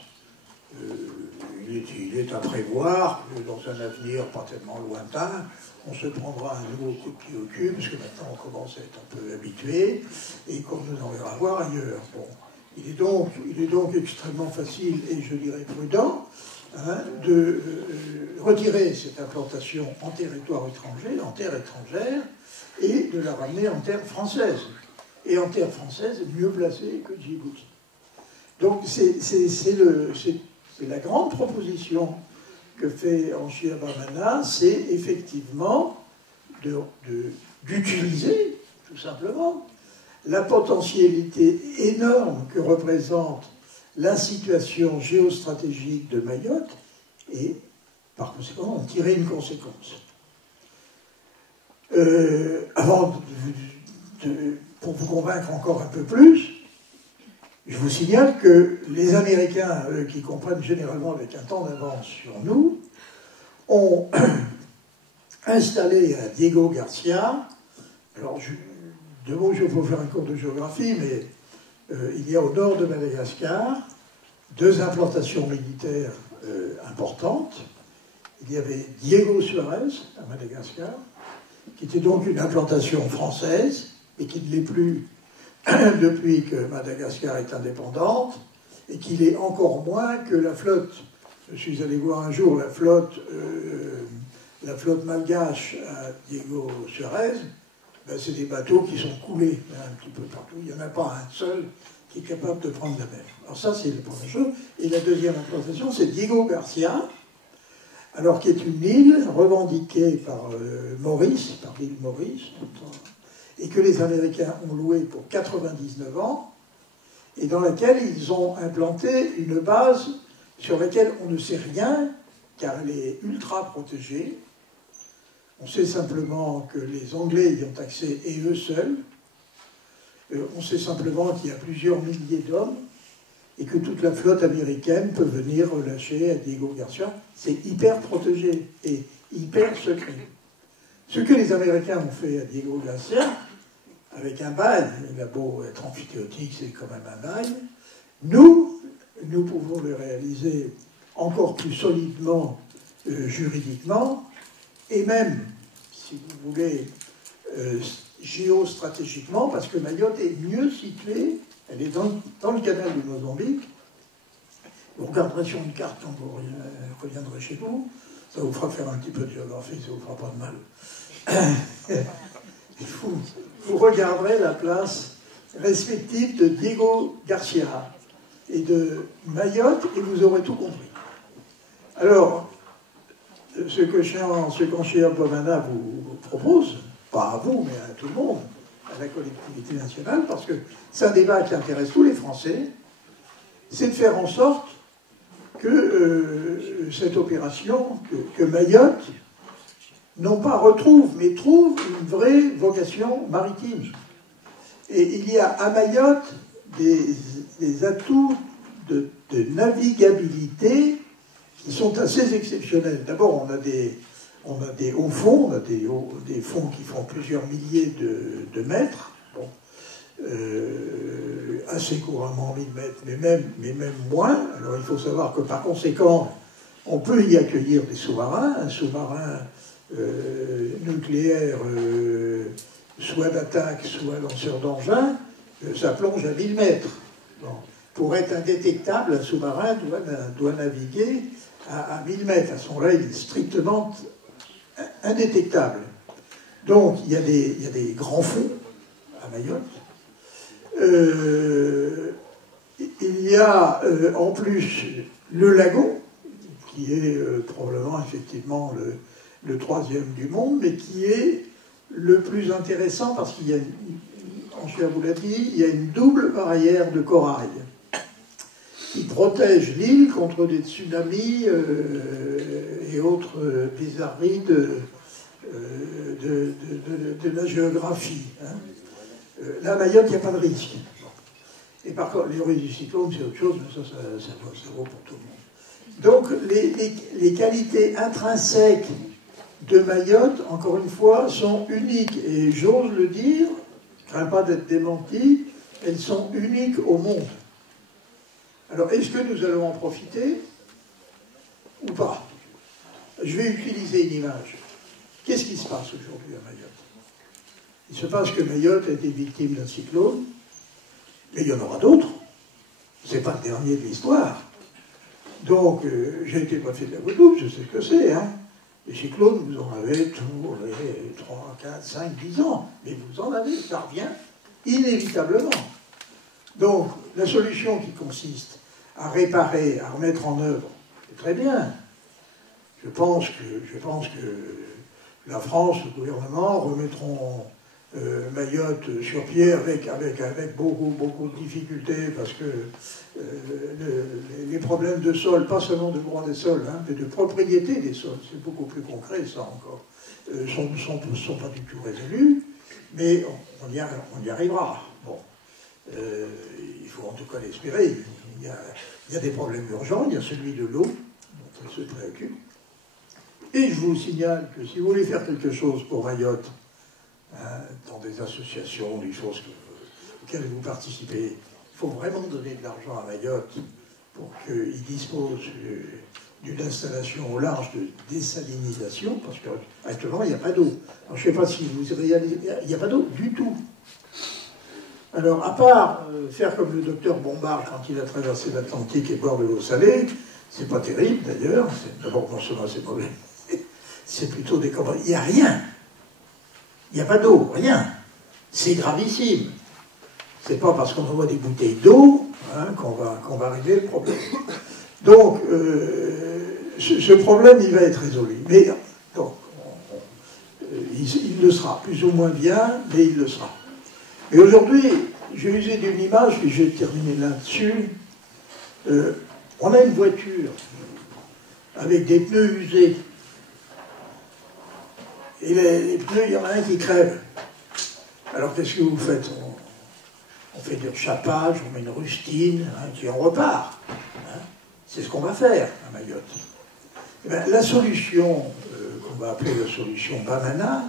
Il est à prévoir que dans un avenir pas tellement lointain, on se prendra un nouveau coup de pied au cul, parce que maintenant on commence à être un peu habitué, et qu'on nous enverra voir ailleurs. Bon. Il est donc extrêmement facile, et je dirais prudent, hein, de retirer cette implantation en territoire étranger, en terre étrangère, et de la ramener en terre française. Et en terre française, mieux placée que Djibouti. Donc c'est la grande proposition que fait Anchia Bamana, c'est effectivement d'utiliser tout simplement la potentialité énorme que représente la situation géostratégique de Mayotte et par conséquent en tirer une conséquence. Pour vous convaincre encore un peu plus, je vous signale que les Américains, qui comprennent généralement avec un temps d'avance sur nous, ont installé à Diego Garcia, alors de mots, je vais vous faire un cours de géographie, mais il y a au nord de Madagascar 2 implantations militaires importantes. Il y avait Diego Suarez à Madagascar, qui était donc une implantation française, et qui ne l'est plus depuis que Madagascar est indépendante, et qui l'est encore moins que la flotte. Je suis allé voir un jour la flotte malgache à Diego Suarez. Ben, c'est des bateaux qui sont coulés un petit peu partout. Il n'y en a pas un seul qui est capable de prendre la mer. Alors ça, c'est la première chose. Et la deuxième implantation, c'est Diego Garcia, alors qui est une île revendiquée par Maurice, par l'île Maurice, et que les Américains ont louée pour 99 ans, et dans laquelle ils ont implanté une base sur laquelle on ne sait rien, car elle est ultra protégée. On sait simplement que les Anglais y ont accès, et eux seuls. On sait simplement qu'il y a plusieurs milliers d'hommes, et que toute la flotte américaine peut venir relâcher à Diego Garcia. C'est hyper protégé et hyper secret. Ce que les Américains ont fait à Diego Garcia, avec un bail, il a beau être amphithéotique, c'est quand même un bail, nous pouvons le réaliser encore plus solidement juridiquement, et même, si vous voulez, géostratégiquement, parce que Mayotte est mieux située, elle est dans le canal du Mozambique. Vous regarderez sur une carte quand vous reviendrez chez vous, ça vous fera faire un petit peu de géographie, ça vous fera pas de mal. Vous regarderez la place respective de Diego Garcia et de Mayotte, et vous aurez tout compris. Alors, ce qu'Anchia Bamana vous propose, pas à vous, mais à tout le monde, à la collectivité nationale, parce que c'est un débat qui intéresse tous les Français, c'est de faire en sorte que cette opération, que Mayotte, non pas retrouve, mais trouve une vraie vocation maritime. Et il y a à Mayotte des atouts de navigabilité qui sont assez exceptionnels. D'abord, on a des hauts fonds, on a des fonds qui font plusieurs milliers de mètres, bon, assez couramment 1000 mètres, mais même moins. Alors il faut savoir que par conséquent, on peut y accueillir des sous-marins, un sous-marin nucléaire, soit d'attaque, soit lanceur d'engin, ça plonge à 1000 mètres. Bon. Pour être indétectable, un sous-marin doit naviguer à 1000 mètres. À ce moment-là, il est strictement indétectable. Donc, il y a des grands fonds à Mayotte. Il y a en plus le lagon, qui est probablement effectivement le troisième du monde, mais qui est le plus intéressant parce qu'il y a, Anchia vous l'a dit, il y a une double barrière de corail qui protège l'île contre des tsunamis et autres bizarreries de la géographie. Hein. Là, à Mayotte, il n'y a pas de risque. Et par contre, les risques du cyclone, c'est autre chose, mais ça vaut pour tout le monde. Donc, les qualités intrinsèques de Mayotte, encore une fois, sont uniques. Et j'ose le dire, je ne crains pas d'être démenti, elles sont uniques au monde. Alors, est-ce que nous allons en profiter ou pas? Je vais utiliser une image. Qu'est-ce qui se passe aujourd'hui à Mayotte? Il se passe que Mayotte a été victime d'un cyclone, mais il y en aura d'autres. Ce n'est pas le dernier de l'histoire. Donc, j'ai été préfet de la Guadeloupe, je sais ce que c'est. Hein. Les cyclones, vous en avez tous les 3, 4, 5, 10 ans. Mais vous en avez, ça revient inévitablement. Donc, la solution qui consiste à réparer, à remettre en œuvre, c'est très bien. Je pense que la France, le gouvernement, remettront Mayotte sur pied avec beaucoup de difficultés, parce que les problèmes de sol, pas seulement de droit des sols, hein, mais de propriété des sols, c'est beaucoup plus concret ça encore, sont pas du tout résolus, mais on y arrivera. Bon. Il faut en tout cas l'espérer. Il y a des problèmes urgents, il y a celui de l'eau, dont on se préoccupe. Et je vous signale que si vous voulez faire quelque chose pour Mayotte, hein, dans des associations, des choses auxquelles vous participez, il faut vraiment donner de l'argent à Mayotte pour qu'il dispose d'une installation au large de désalinisation, parce qu'actuellement, il n'y a pas d'eau. Alors, je ne sais pas si vous réalisez, il n'y a pas d'eau du tout. Alors, à part faire comme le docteur Bombard quand il a traversé l'Atlantique et boire de l'eau salée, c'est pas terrible d'ailleurs, d'abord non seulement c'est mauvais, c'est plutôt des combats. Il n'y a rien. Il n'y a pas d'eau, rien. C'est gravissime. C'est pas parce qu'on envoie des bouteilles d'eau hein, qu'on va régler le problème. Donc, ce problème, il va être résolu. Mais, donc, il le sera, plus ou moins bien, mais il le sera. Et aujourd'hui, j'ai usé d'une image, et je vais terminer là-dessus. On a une voiture avec des pneus usés. Et les pneus, il y en a un qui crève. Alors qu'est-ce que vous faites? On fait du rechapage, on met une rustine, hein, puis on repart. Hein. C'est ce qu'on va faire à Mayotte. Et bien, la solution, qu'on va appeler la solution Bamana,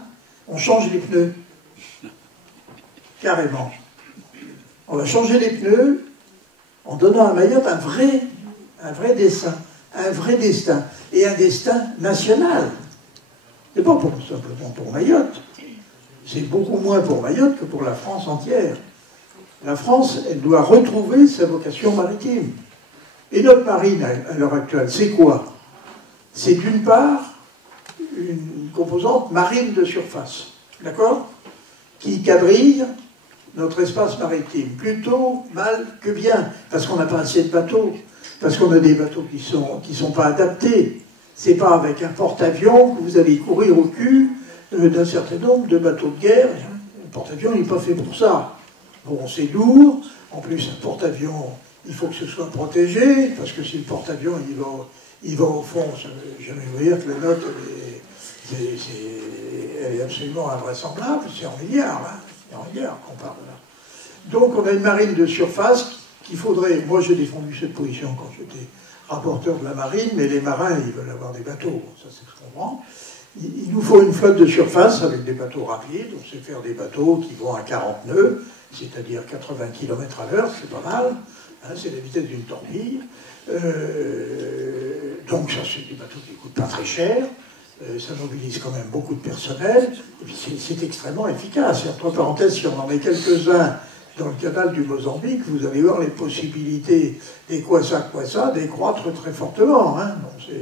on change les pneus. Carrément. On va changer les pneus en donnant à Mayotte un vrai destin. Un vrai destin. Et un destin national. C'est pas simplement pour Mayotte. C'est beaucoup moins pour Mayotte que pour la France entière. La France, elle doit retrouver sa vocation maritime. Et notre marine, à l'heure actuelle, c'est quoi? C'est d'une part une composante marine de surface. D'accord? Qui quadrille notre espace maritime. Plutôt mal que bien. Parce qu'on n'a pas assez de bateaux. Parce qu'on a des bateaux qui sont pas adaptés. C'est pas avec un porte-avions que vous allez courir au cul d'un certain nombre de bateaux de guerre. Un porte-avions, il n'est pas fait pour ça. Bon, c'est lourd. En plus, un porte-avions, il faut que ce soit protégé, parce que si le porte-avions, il va au fond, je vais vous dire que la note, elle est absolument invraisemblable. C'est en milliards, hein. C'est en milliards qu'on parle là. Donc, on a une marine de surface qu'il faudrait... Moi, j'ai défendu cette position quand j'étais rapporteur de la marine, mais les marins, ils veulent avoir des bateaux. Ça, c'est ce qu'on comprend. Il nous faut une flotte de surface avec des bateaux rapides. On sait faire des bateaux qui vont à 40 nœuds, c'est-à-dire 80 km à l'heure, c'est pas mal. Hein, c'est la vitesse d'une torpille. Donc ça, c'est des bateaux qui ne coûtent pas très cher. Ça mobilise quand même beaucoup de personnel. Et puis c'est extrêmement efficace. Et entre parenthèses, si on en met quelques-uns dans le canal du Mozambique, vous allez voir les possibilités des Kwassa décroître très fortement. Hein. Donc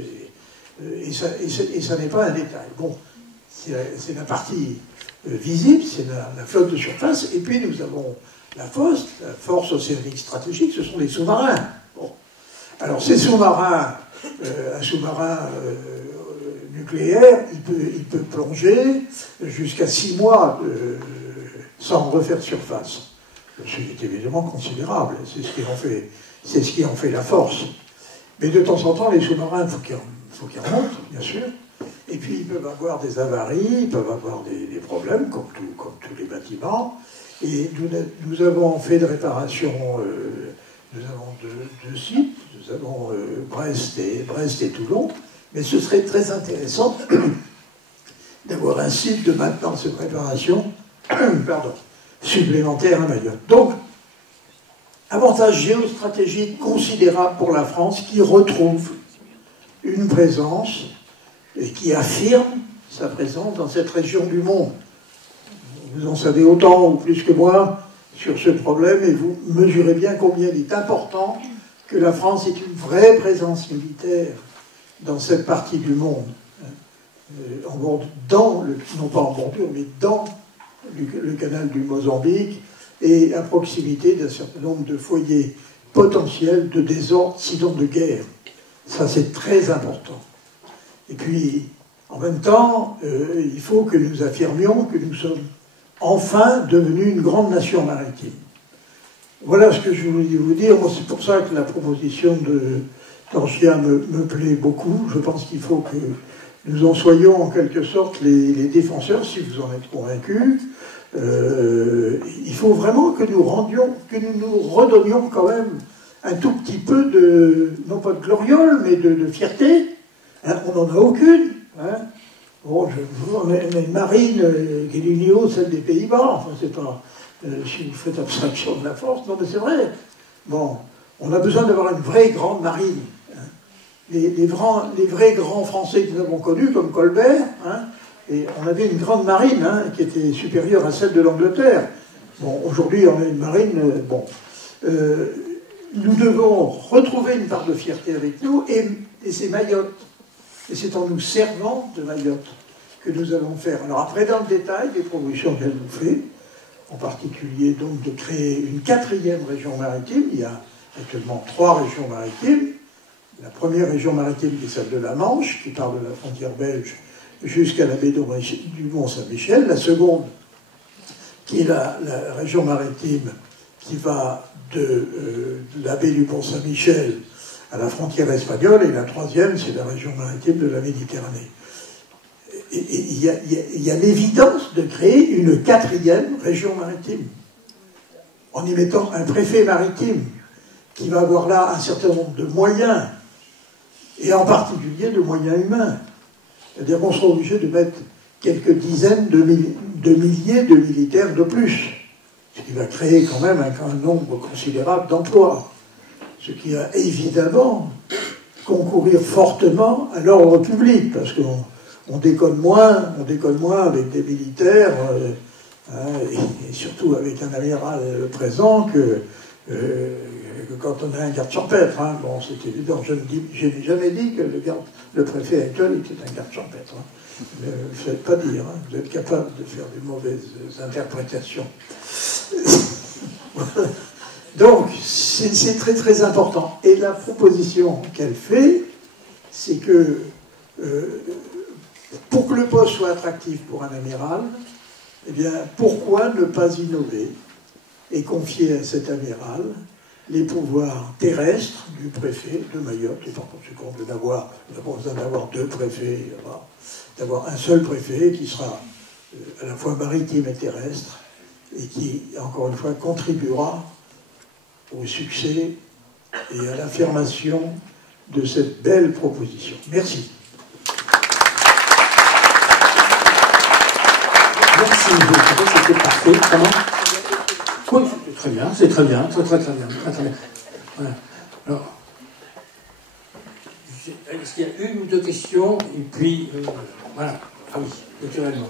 et ça n'est pas un détail. Bon, c'est la partie visible, c'est la flotte de surface, et puis nous avons la force océanique stratégique, ce sont les sous-marins. Bon. Alors ces sous-marins, un sous-marin nucléaire, il peut plonger jusqu'à 6 mois sans refaire surface. C'est évidemment considérable, c'est ce qui en fait la force. Mais de temps en temps, les sous-marins, il faut qu'ils remontent, bien sûr. Et puis, ils peuvent avoir des avaries, ils peuvent avoir des problèmes, comme tous les bâtiments. Et nous avons fait de réparation, nous avons deux sites, nous avons Brest et Toulon. Mais ce serait très intéressant d'avoir un site de maintenance et de réparation supplémentaire à Mayotte. Donc, avantage géostratégique considérable pour la France qui retrouve une présence et qui affirme sa présence dans cette région du monde. Vous en savez autant ou plus que moi sur ce problème et vous mesurez bien combien il est important que la France ait une vraie présence militaire dans cette partie du monde. Non pas en bordure, mais dans le canal du Mozambique et à proximité d'un certain nombre de foyers potentiels de désordre, sinon de guerre. Ça, c'est très important. Et puis, en même temps, il faut que nous affirmions que nous sommes enfin devenus une grande nation maritime. Voilà ce que je voulais vous dire. Moi, c'est pour ça que la proposition de Tanchia me plaît beaucoup. Je pense qu'il faut que nous en soyons en quelque sorte les défenseurs, si vous en êtes convaincus. Il faut vraiment que nous nous redonnions quand même un tout petit peu de, non pas de gloriole, mais de fierté. Hein, on n'en a aucune. Hein. Bon, on a une marine qui est du niveau de celle des Pays-Bas. Enfin, c'est pas... si vous faites abstraction de la force, non mais c'est vrai. Bon, on a besoin d'avoir une vraie grande marine. Hein. Les vrais grands Français que nous avons connus, comme Colbert, hein, et on avait une grande marine hein, qui était supérieure à celle de l'Angleterre. Bon, aujourd'hui, on a une marine... bon, nous devons retrouver une part de fierté avec nous, et c'est Mayotte. Et c'est en nous servant de Mayotte que nous allons faire. Alors après, dans le détail, les propositions qu'elle nous fait, en particulier donc de créer une 4e région maritime. Il y a actuellement 3 régions maritimes. La première région maritime qui est celle de la Manche, qui part de la frontière belge jusqu'à la baie du Mont-Saint-Michel. La seconde, qui est la région maritime qui va de la baie du Mont-Saint-Michel à la frontière espagnole. Et la troisième, c'est la région maritime de la Méditerranée. Et il y a l'évidence de créer une 4e région maritime, en y mettant un préfet maritime qui va avoir là un certain nombre de moyens, et en particulier de moyens humains. C'est-à-dire qu'on sera obligé de mettre quelques dizaines de milliers de militaires de plus, ce qui va créer quand même un nombre considérable d'emplois, ce qui va évidemment concourir fortement à l'ordre public, parce qu'on déconne moins avec des militaires, et surtout avec un amiral présent, que quand on a un garde champêtre. Hein. Bon, c'est évident, je n'ai jamais dit que le préfet actuel était un garde champêtre. Hein. Ne le faites pas dire, hein. Vous êtes capable de faire de mauvaises interprétations. Donc, c'est très très important. Et la proposition qu'elle fait, c'est que pour que le poste soit attractif pour un amiral, eh bien, pourquoi ne pas innover et confier à cet amiral les pouvoirs terrestres du préfet de Mayotte, et par conséquent on n'a pas besoin d'avoir 2 préfets, d'avoir un seul préfet qui sera à la fois maritime et terrestre, et qui, encore une fois, contribuera au succès et à l'affirmation de cette belle proposition. Merci. Merci, c'était parfait. Comment? Oui, c'est très bien, c'est très bien, très bien. Voilà. Alors, est-ce qu'il y a 1 ou 2 questions? Et puis, voilà. Ah oui, naturellement.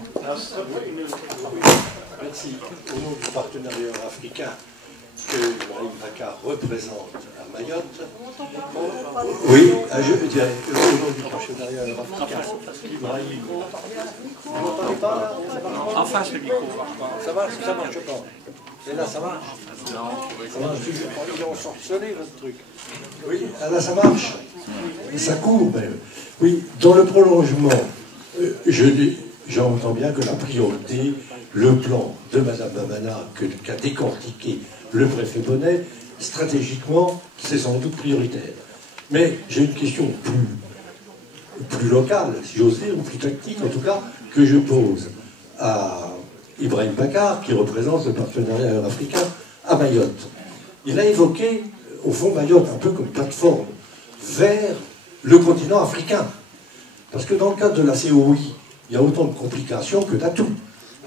Merci. Au nom du partenariat africain que Ibrahim Bakar représente à Mayotte. Oui, je dirais au nom du partenariat africain, Ibrahim. Vous m'entendez pas là? En face le micro. Ça marche pas. Et là, ça marche? Non. Ça marche. Ils ont sorcelé votre truc. Oui, là, ça marche. Ça court même. Oui, dans le prolongement, j'entends bien que la priorité, le plan de Mme Bamana qu'a décortiqué le préfet Bonnet, stratégiquement, c'est sans doute prioritaire. Mais j'ai une question plus locale, si j'ose dire, ou plus tactique en tout cas, que je pose à Ibrahim Bakar, qui représente le partenariat africain à Mayotte. Il a évoqué, au fond, Mayotte un peu comme plateforme vers le continent africain. Parce que dans le cadre de la COI, il y a autant de complications que d'atouts.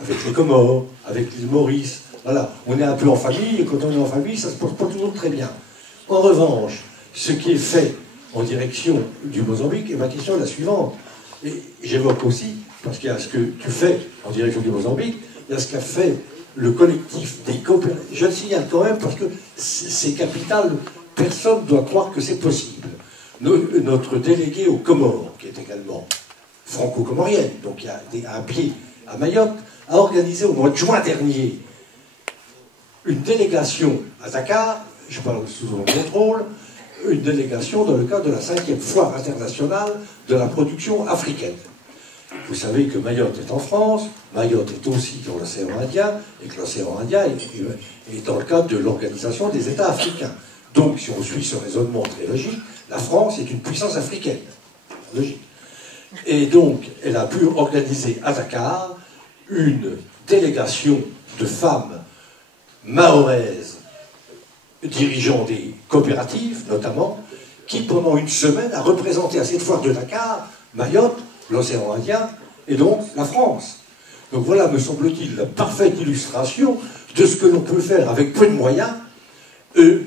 Avec les Comores, avec l'île Maurice, voilà. On est un peu en famille, et quand on est en famille, ça ne se porte pas toujours très bien. En revanche, ce qui est fait en direction du Mozambique, et ma question est la suivante. Et j'évoque aussi, parce qu'il y a ce que tu fais en direction du Mozambique, il y a ce qu'a fait le collectif des coopérateurs. Je le signale quand même parce que c'est capital, personne ne doit croire que c'est possible. Notre délégué aux Comores, qui est également franco-comorienne, donc il y a un pied à Mayotte, a organisé au mois de juin dernier une délégation à Dakar, je parle sous mon contrôle, une délégation dans le cadre de la 5e foire internationale de la production africaine. Vous savez que Mayotte est en France, Mayotte est aussi dans l'océan Indien, et que l'océan Indien est dans le cadre de l'Organisation des États africains. Donc, si on suit ce raisonnement très logique, la France est une puissance africaine. Logique. Et donc, elle a pu organiser à Dakar une délégation de femmes mahoraises dirigeant des coopératives, notamment, qui, pendant une semaine, a représenté à cette foire de Dakar, Mayotte, l'océan Indien, et donc la France. Donc voilà, me semble-t-il, la parfaite illustration de ce que l'on peut faire avec peu de moyens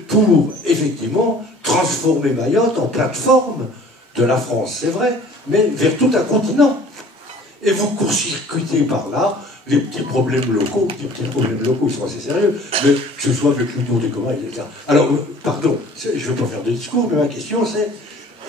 pour, effectivement, transformer Mayotte en plateforme de la France, c'est vrai, mais vers tout un continent. Et vous court-circuitez par là les petits problèmes locaux, ils sont assez sérieux, mais que ce soit avec l'union des communs, etc. Alors, pardon, je ne veux pas faire de discours, mais ma question c'est,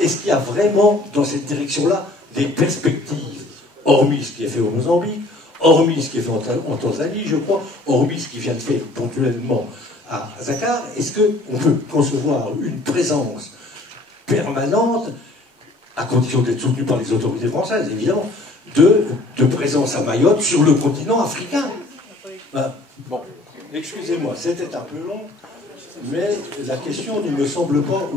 est-ce qu'il y a vraiment, dans cette direction-là, des perspectives, hormis ce qui est fait au Mozambique, hormis ce qui est fait en Tanzanie, je crois, hormis ce qui vient de faire ponctuellement à Dakar, est-ce qu'on peut concevoir une présence permanente, à condition d'être soutenue par les autorités françaises, évidemment, de présence à Mayotte sur le continent africain? Bon, excusez-moi, c'était un peu long, mais la question ne me semble pas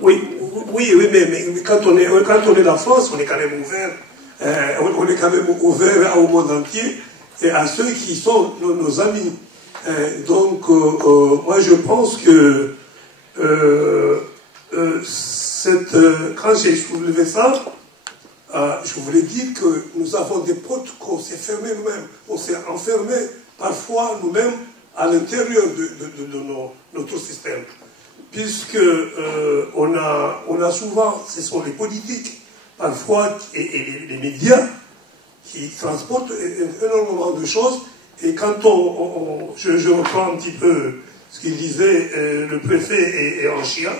Oui, mais quand on est la France, on est quand même ouvert, au monde entier et à ceux qui sont nos amis. Donc, moi je pense que quand j'ai soulevé ça, je voulais dire que nous avons des portes qu'on s'est fermées nous-mêmes, on s'est enfermés parfois nous-mêmes à l'intérieur de notre système. Puisque on a souvent, ce sont les politiques, parfois, et les médias, qui transportent énormément de choses. Et quand je reprends un petit peu ce qu'il disait le préfet et en chien,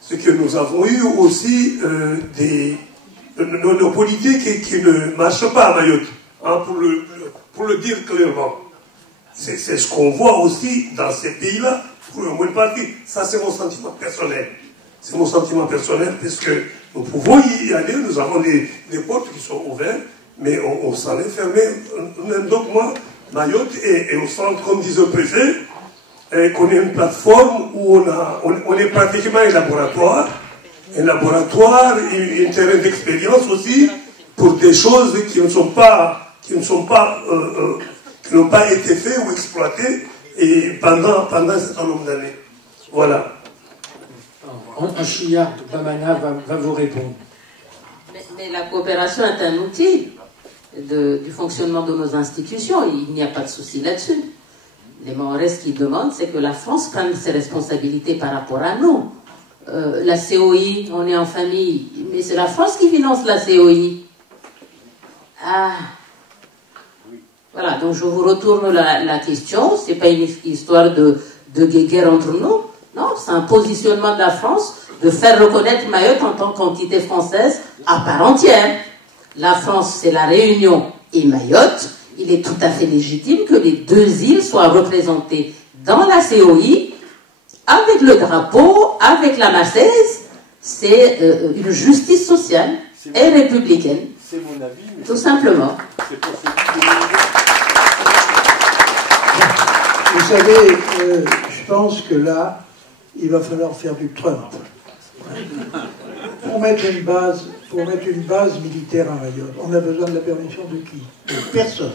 c'est que nous avons eu aussi nos politiques qui ne marchent pas à Mayotte, hein, pour le dire clairement. C'est ce qu'on voit aussi dans ces pays-là, pour le moins partie. Ça, c'est mon sentiment personnel. C'est mon sentiment personnel, parce que nous pouvons y aller, nous avons des portes qui sont ouvertes, mais on s'en est fermé. Donc moi, Mayotte est au centre, comme disait le préfet, qu'on est une plateforme où on est pratiquement un laboratoire et un terrain d'expérience aussi, pour des choses qui n'ont pas été faites ou exploitées et pendant un certain nombre d'années. Voilà. En Chia, Bamana va vous répondre. Mais la coopération est un outil du fonctionnement de nos institutions. Il n'y a pas de souci là-dessus. Les Mahorais, ce qu'ils demandent, c'est que la France prenne ses responsabilités par rapport à nous. La COI, on est en famille, mais c'est la France qui finance la COI. Ah. Voilà, donc je vous retourne la question. C'est pas une histoire de guerre entre nous. Non, c'est un positionnement de la France de faire reconnaître Mayotte en tant qu'entité française à part entière. La France, c'est la Réunion et Mayotte. Il est tout à fait légitime que les deux îles soient représentées dans la COI, avec le drapeau, avec la Marseillaise. C'est une justice sociale et républicaine. C'est mon avis. Mais tout simplement. C'est pour Vous savez, je pense que là, il va falloir faire du Trump. Pour mettre une base militaire à Mayotte, on a besoin de la permission de qui? De personne.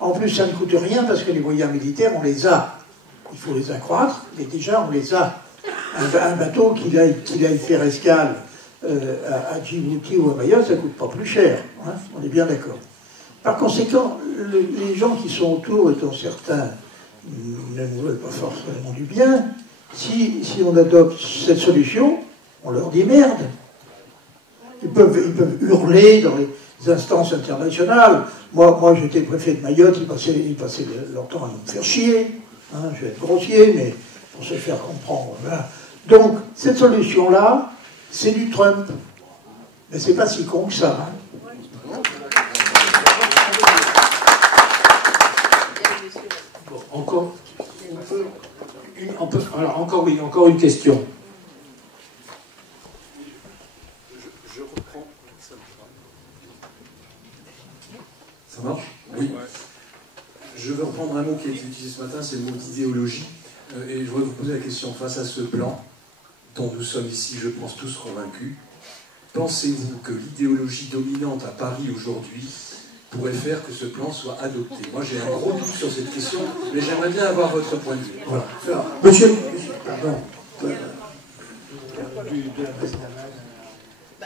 En plus, ça ne coûte rien parce que les moyens militaires, on les a. Il faut les accroître, mais déjà, on les a. Un bateau qu'il aille faire escale à Djibouti ou à Mayotte, ça ne coûte pas plus cher. Hein, on est bien d'accord. Par conséquent, les gens qui sont autour, étant certains, ne nous veulent pas forcément du bien. Si on adopte cette solution, on leur dit merde. Ils peuvent hurler dans les instances internationales. Moi j'étais préfet de Mayotte, ils passaient leur temps à nous faire chier. Hein, je vais être grossier, mais pour se faire comprendre. Voilà. Donc, cette solution-là, c'est du Trump. Mais c'est pas si con que ça. Hein. encore une question. Je reprends. Ça marche? Oui. Je vais reprendre un mot qui a été utilisé ce matin, c'est le mot d'idéologie. Et je voudrais vous poser la question, face à ce plan, dont nous sommes ici, je pense, tous convaincus, pensez-vous que l'idéologie dominante à Paris aujourd'hui pourrait faire que ce plan soit adopté? Moi, j'ai un gros doute sur cette question, mais j'aimerais bien avoir votre point de vue. Voilà. Alors, monsieur, pardon.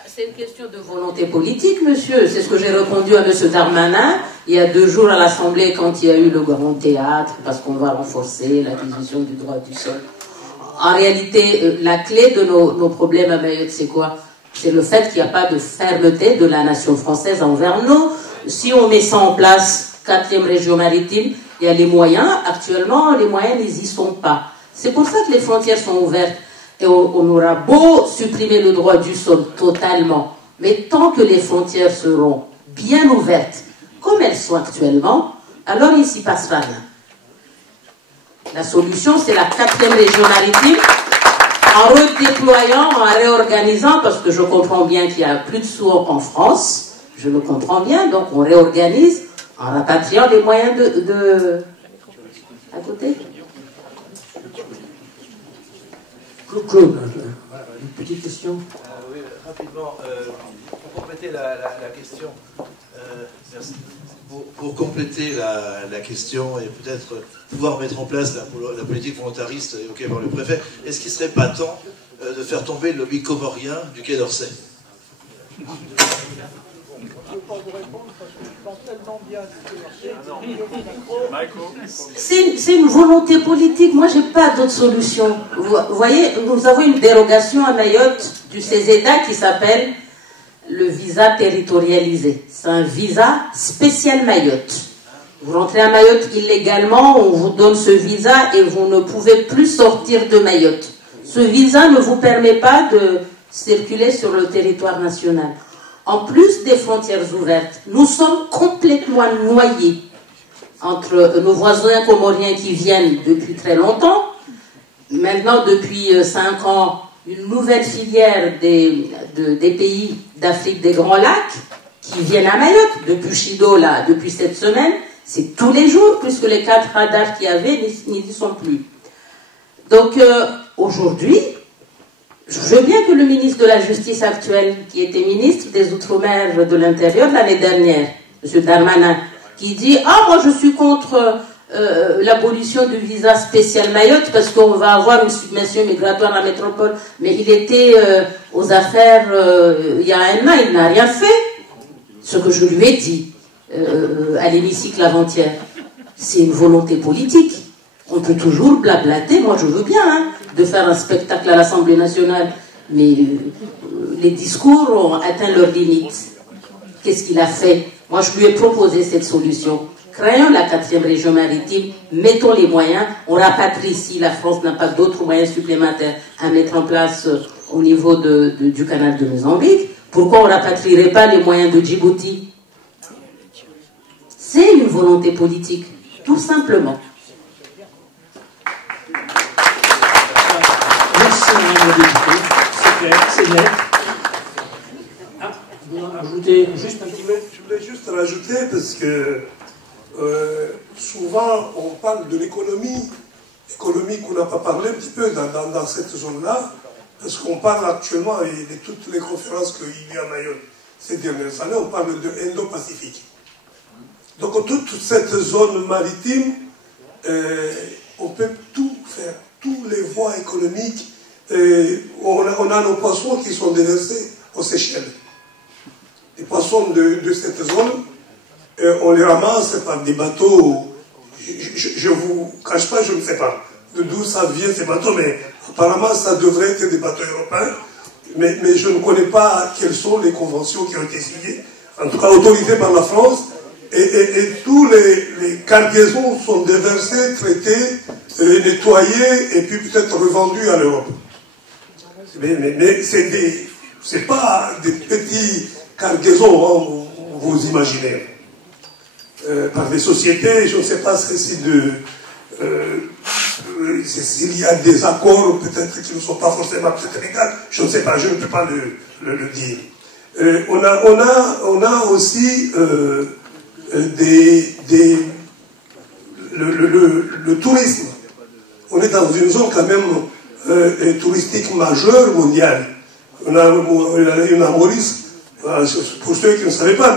C'est une question de volonté politique, monsieur. C'est ce que j'ai répondu à monsieur Darmanin il y a 2 jours à l'Assemblée quand il y a eu le grand théâtre, parce qu'on va renforcer l'acquisition du droit du sol. En réalité, la clé de nos problèmes à Mayotte, c'est quoi? C'est le fait qu'il n'y a pas de fermeté de la nation française envers nous. Si on met ça en place, 4e région maritime, il y a les moyens. Actuellement, les moyens n'existent pas. C'est pour ça que les frontières sont ouvertes. Et on aura beau supprimer le droit du sol totalement, mais tant que les frontières seront bien ouvertes, comme elles sont actuellement, alors il ne s'y passera rien. La solution, c'est la 4e région maritime, en redéployant, en réorganisant, parce que je comprends bien qu'il n'y a plus de sous en France, je le comprends bien, donc on réorganise en rapatriant les moyens à côté. Claude, une petite question. Oui, rapidement, pour compléter la question, merci. Pour compléter la question et peut-être pouvoir mettre en place la politique volontariste évoquée par le préfet, est-ce qu'il ne serait pas temps de faire tomber le lobby comorien du Quai d'Orsay? C'est une volonté politique. Moi, je n'ai pas d'autre solution. Vous voyez, nous avons une dérogation à Mayotte du CESEDA qui s'appelle le visa territorialisé. C'est un visa spécial Mayotte. Vous rentrez à Mayotte illégalement, on vous donne ce visa et vous ne pouvez plus sortir de Mayotte. Ce visa ne vous permet pas de circuler sur le territoire national. En plus des frontières ouvertes, nous sommes complètement noyés entre nos voisins comoriens qui viennent depuis très longtemps. Maintenant, depuis 5 ans, une nouvelle filière des pays d'Afrique des Grands Lacs qui viennent à Mayotte. Depuis Chido, là, depuis cette semaine, c'est tous les jours, puisque les 4 radars qu'il y avait n'y sont plus. Donc, aujourd'hui, je veux bien que le ministre de la Justice actuel, qui était ministre des Outre-mer de l'Intérieur l'année dernière, M. Darmanin, qui dit « Ah, moi je suis contre l'abolition du visa spécial Mayotte parce qu'on va avoir une submersion migratoire à la métropole. » Mais il était aux affaires il y a 1 an, il n'a rien fait. Ce que je lui ai dit à l'hémicycle avant-hier, c'est une volonté politique. On peut toujours blablater, moi je veux bien, hein, de faire un spectacle à l'Assemblée nationale, mais les discours ont atteint leurs limites. Qu'est-ce qu'il a fait? Moi je lui ai proposé cette solution. Créons la 4e région maritime, mettons les moyens, on rapatrie si la France n'a pas d'autres moyens supplémentaires à mettre en place au niveau du canal de Mozambique. Pourquoi on ne rapatrierait pas les moyens de Djibouti? C'est une volonté politique, tout simplement. Merci, madame la députée. C'est clair, c'est net. Ah, vous voulez ajouter juste un petit mot? Je voulais juste rajouter parce que souvent on parle de l'économie qu'on n'a pas parlé un petit peu dans cette zone-là, parce qu'on parle actuellement de toutes les conférences qu'il y a à Mayotte ces dernières années, on parle de Indo-Pacifique. Donc toute cette zone maritime, on peut tout faire, toutes les voies économiques. On a nos poissons qui sont déversés aux Seychelles. Les poissons de cette zone, on les ramasse par des bateaux. Je ne vous cache pas, je ne sais pas d'où ça vient ces bateaux, mais apparemment ça devrait être des bateaux européens. Mais je ne connais pas quelles sont les conventions qui ont été signées, en tout cas autorisées par la France. Et tous les cargaisons sont déversées, traitées, nettoyées et puis peut-être revendues à l'Europe. Mais c'est pas des petits cargaisons, hein, vous imaginez. Par des sociétés, je ne sais pas si s'il y a des accords peut-être qui ne sont pas forcément peut-être légaux, je ne sais pas, je ne peux pas le dire. On a aussi le tourisme. On est dans une zone quand même touristique majeure mondiale. On a Maurice, pour ceux qui ne savaient pas,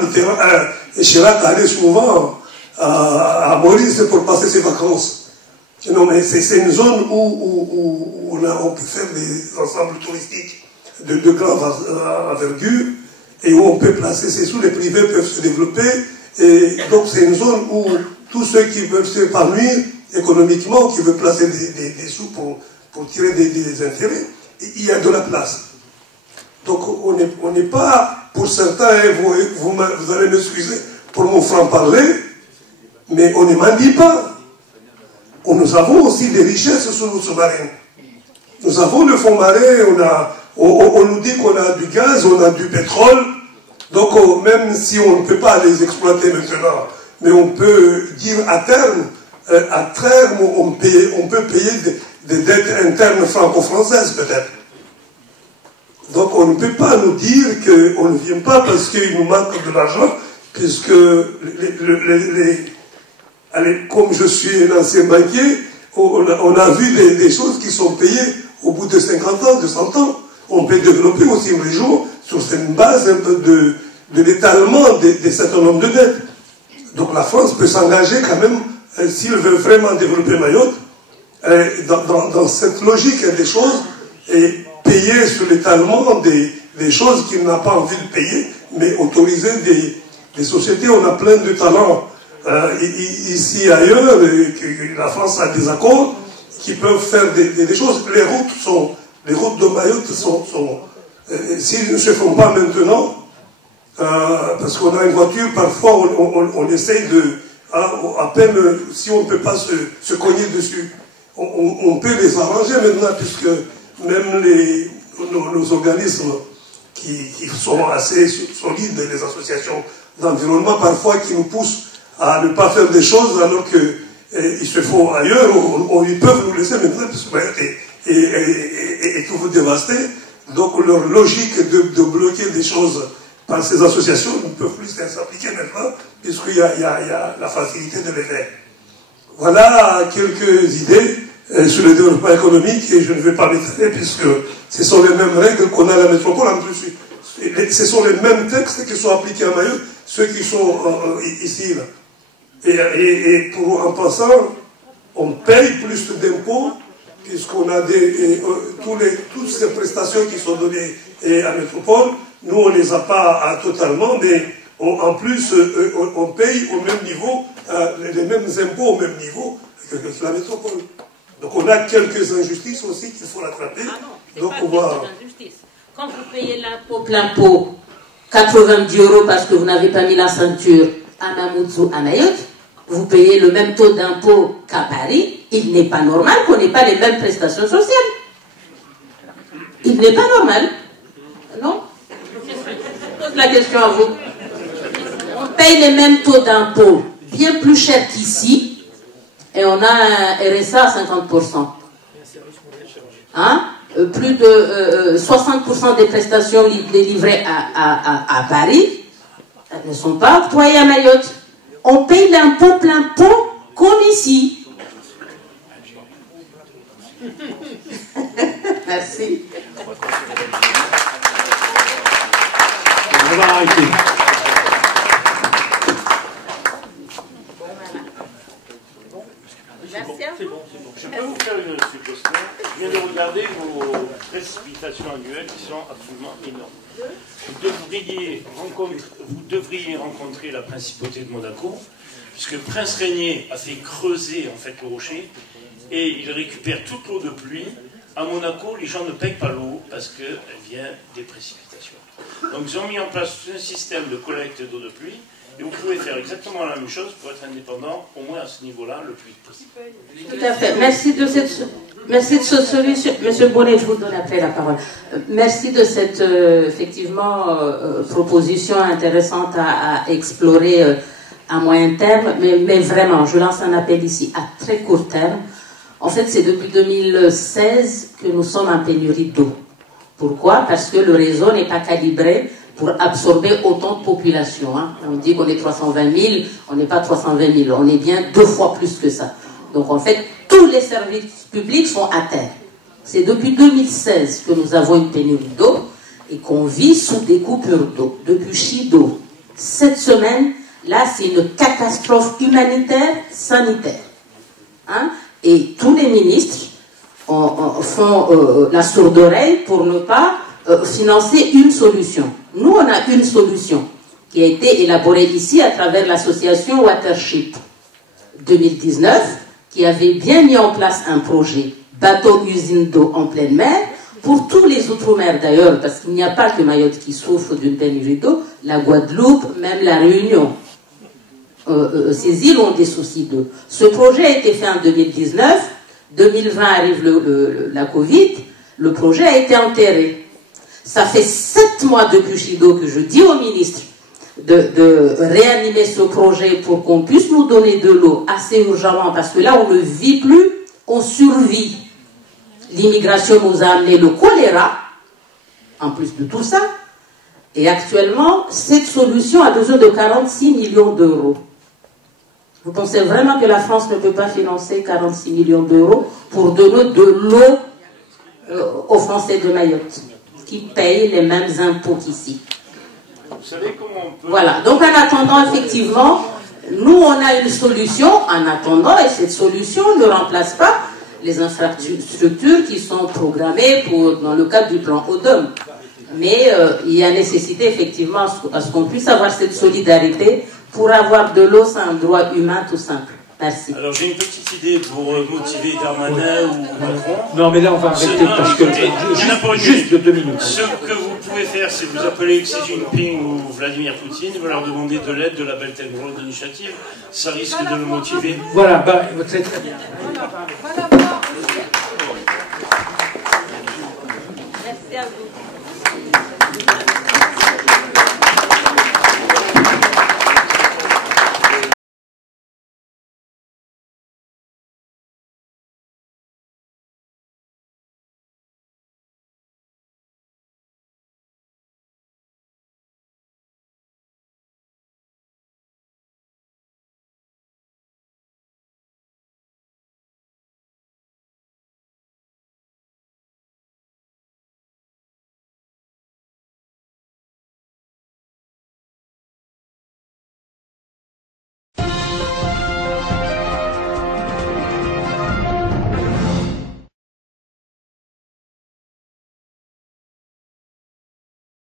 Chirac allait souvent à Maurice pour passer ses vacances. Non, mais c'est une zone où on peut faire des ensembles touristiques de grande envergure et où on peut placer ses sous, les privés peuvent se développer. Et donc c'est une zone où tous ceux qui veulent s'épanouir économiquement, qui veulent placer des sous pour tirer des intérêts, il y a de la place. Donc on n'est pas, pour certains, vous allez m'excuser pour mon franc-parler, mais on ne mendie pas. Nous avons aussi des richesses sous-marines. Nous avons le fond marin, on nous dit qu'on a du gaz, on a du pétrole. Donc même si on ne peut pas les exploiter maintenant, mais on peut dire à terme, on peut payer des dettes internes franco-françaises peut-être. Donc on ne peut pas nous dire qu'on ne vient pas parce qu'il nous manque de l'argent, puisque comme je suis un ancien banquier, on a vu des choses qui sont payées au bout de 50 ans, de 100 ans. On peut développer aussi une région sur cette base de l'étalement des certain nombre de dettes. Donc la France peut s'engager quand même, s'il veut vraiment développer Mayotte, dans cette logique des choses, et payer sur l'étalement des choses qu'il n'a pas envie de payer, mais autoriser des sociétés. On a plein de talents ici et ailleurs, la France a des accords qui peuvent faire des choses. Les routes de Mayotte s'ils ne se font pas maintenant, parce qu'on a une voiture, parfois on essaye à peine, si on ne peut pas se cogner dessus, on peut les arranger maintenant, puisque même nos organismes qui sont assez solides, les associations d'environnement, parfois qui nous poussent à ne pas faire des choses alors qu'il se faut ailleurs, ils peuvent nous laisser maintenant, puisque et tout vous dévaster. Donc leur logique de bloquer des choses par ces associations ne peut plus s'appliquer maintenant, puisqu'il y a la facilité de les faire. Voilà quelques idées sur le développement économique, et je ne vais pas m'étaler, puisque ce sont les mêmes règles qu'on a à la métropole en plus. Ce sont les mêmes textes qui sont appliqués à Mayotte, ceux qui sont ici, là. Et en passant, on paye plus d'impôts, puisqu'on a toutes ces prestations qui sont données à la métropole. Nous, on ne les a pas totalement, mais en plus, on paye au même niveau, les mêmes impôts au même niveau que la métropole. Donc on a quelques injustices aussi qu'il faut rattraper. Ah non, donc pas on va... injustice. Quand vous payez l'impôt plein pot, 90 € parce que vous n'avez pas mis la ceinture à Mamoudzou, à Mayotte, vous payez le même taux d'impôt qu'à Paris. Il n'est pas normal qu'on n'ait pas les mêmes prestations sociales. Il n'est pas normal. Non? Je pose la question à vous. On paye les mêmes taux d'impôt, bien plus cher qu'ici, et on a un RSA à 50%. Hein? Plus de 60% des prestations délivrées à Paris ne sont pas octroyées à Mayotte. On paye l'impôt plein pot comme ici. Merci. On va arrêter. C'est bon. Je peux vous faire une suggestion. Je viens de regarder vos précipitations annuelles qui sont absolument énormes. Vous devriez rencontrer la principauté de Monaco, puisque Prince Régnier a fait creuser en fait le rocher et il récupère toute l'eau de pluie. À Monaco, les gens ne payent pas l'eau parce qu'elle vient des précipitations. Donc ils ont mis en place un système de collecte d'eau de pluie. Et vous pouvez faire exactement la même chose pour être indépendant, au moins à ce niveau-là, le plus vite possible. Tout à fait. Merci de cette solution. Monsieur Bonnet, je vous donne après la parole. Merci de cette, effectivement, proposition intéressante à explorer à moyen terme. Mais vraiment, je lance un appel ici à très court terme. En fait, c'est depuis 2016 que nous sommes en pénurie d'eau. Pourquoi? Parce que le réseau n'est pas calibré pour absorber autant de population. Hein. On dit qu'on est 320 000, on n'est pas 320 000, on est bien 2 fois plus que ça. Donc en fait, tous les services publics sont à terre. C'est depuis 2016 que nous avons une pénurie d'eau et qu'on vit sous des coupures d'eau, depuis Chido. Cette semaine, là, c'est une catastrophe humanitaire, sanitaire. Hein? Et tous les ministres font la sourde oreille pour ne pas financer une solution. Nous, on a une solution qui a été élaborée ici à travers l'association Watership 2019, qui avait bien mis en place un projet bateau-usine d'eau en pleine mer, pour tous les outre-mer d'ailleurs, parce qu'il n'y a pas que Mayotte qui souffre d'une pénurie d'eau, la Guadeloupe, même la Réunion. Ces îles ont des soucis d'eau. Ce projet a été fait en 2019, 2020 arrive la Covid, le projet a été enterré. Ça fait 7 mois depuis Chido que je dis au ministre de réanimer ce projet pour qu'on puisse nous donner de l'eau assez urgemment, parce que là on ne vit plus, on survit. L'immigration nous a amené le choléra, en plus de tout ça, et actuellement cette solution a besoin de 46 millions d'euros. Vous pensez vraiment que la France ne peut pas financer 46 millions d'euros pour donner de l'eau aux Français de Mayotte, qui payent les mêmes impôts qu'ici? Vous savez comment on peut... Voilà, donc en attendant, effectivement, nous on a une solution, en attendant, et cette solution ne remplace pas les infrastructures qui sont programmées dans le cadre du plan ODOM. Mais il y a nécessité effectivement à ce qu'on puisse avoir cette solidarité. Pour avoir de l'eau, c'est un droit humain tout simple. Merci. Alors j'ai une petite idée pour motiver Darmanin ou Macron. Non, mais là on va arrêter parce que juste de 2 minutes. Ce que vous pouvez faire, c'est vous appeler Xi Jinping ou Vladimir Poutine, vous leur demander de l'aide de la Belt and Road Initiative. Ça risque de le motiver. Voilà, c'est très bien.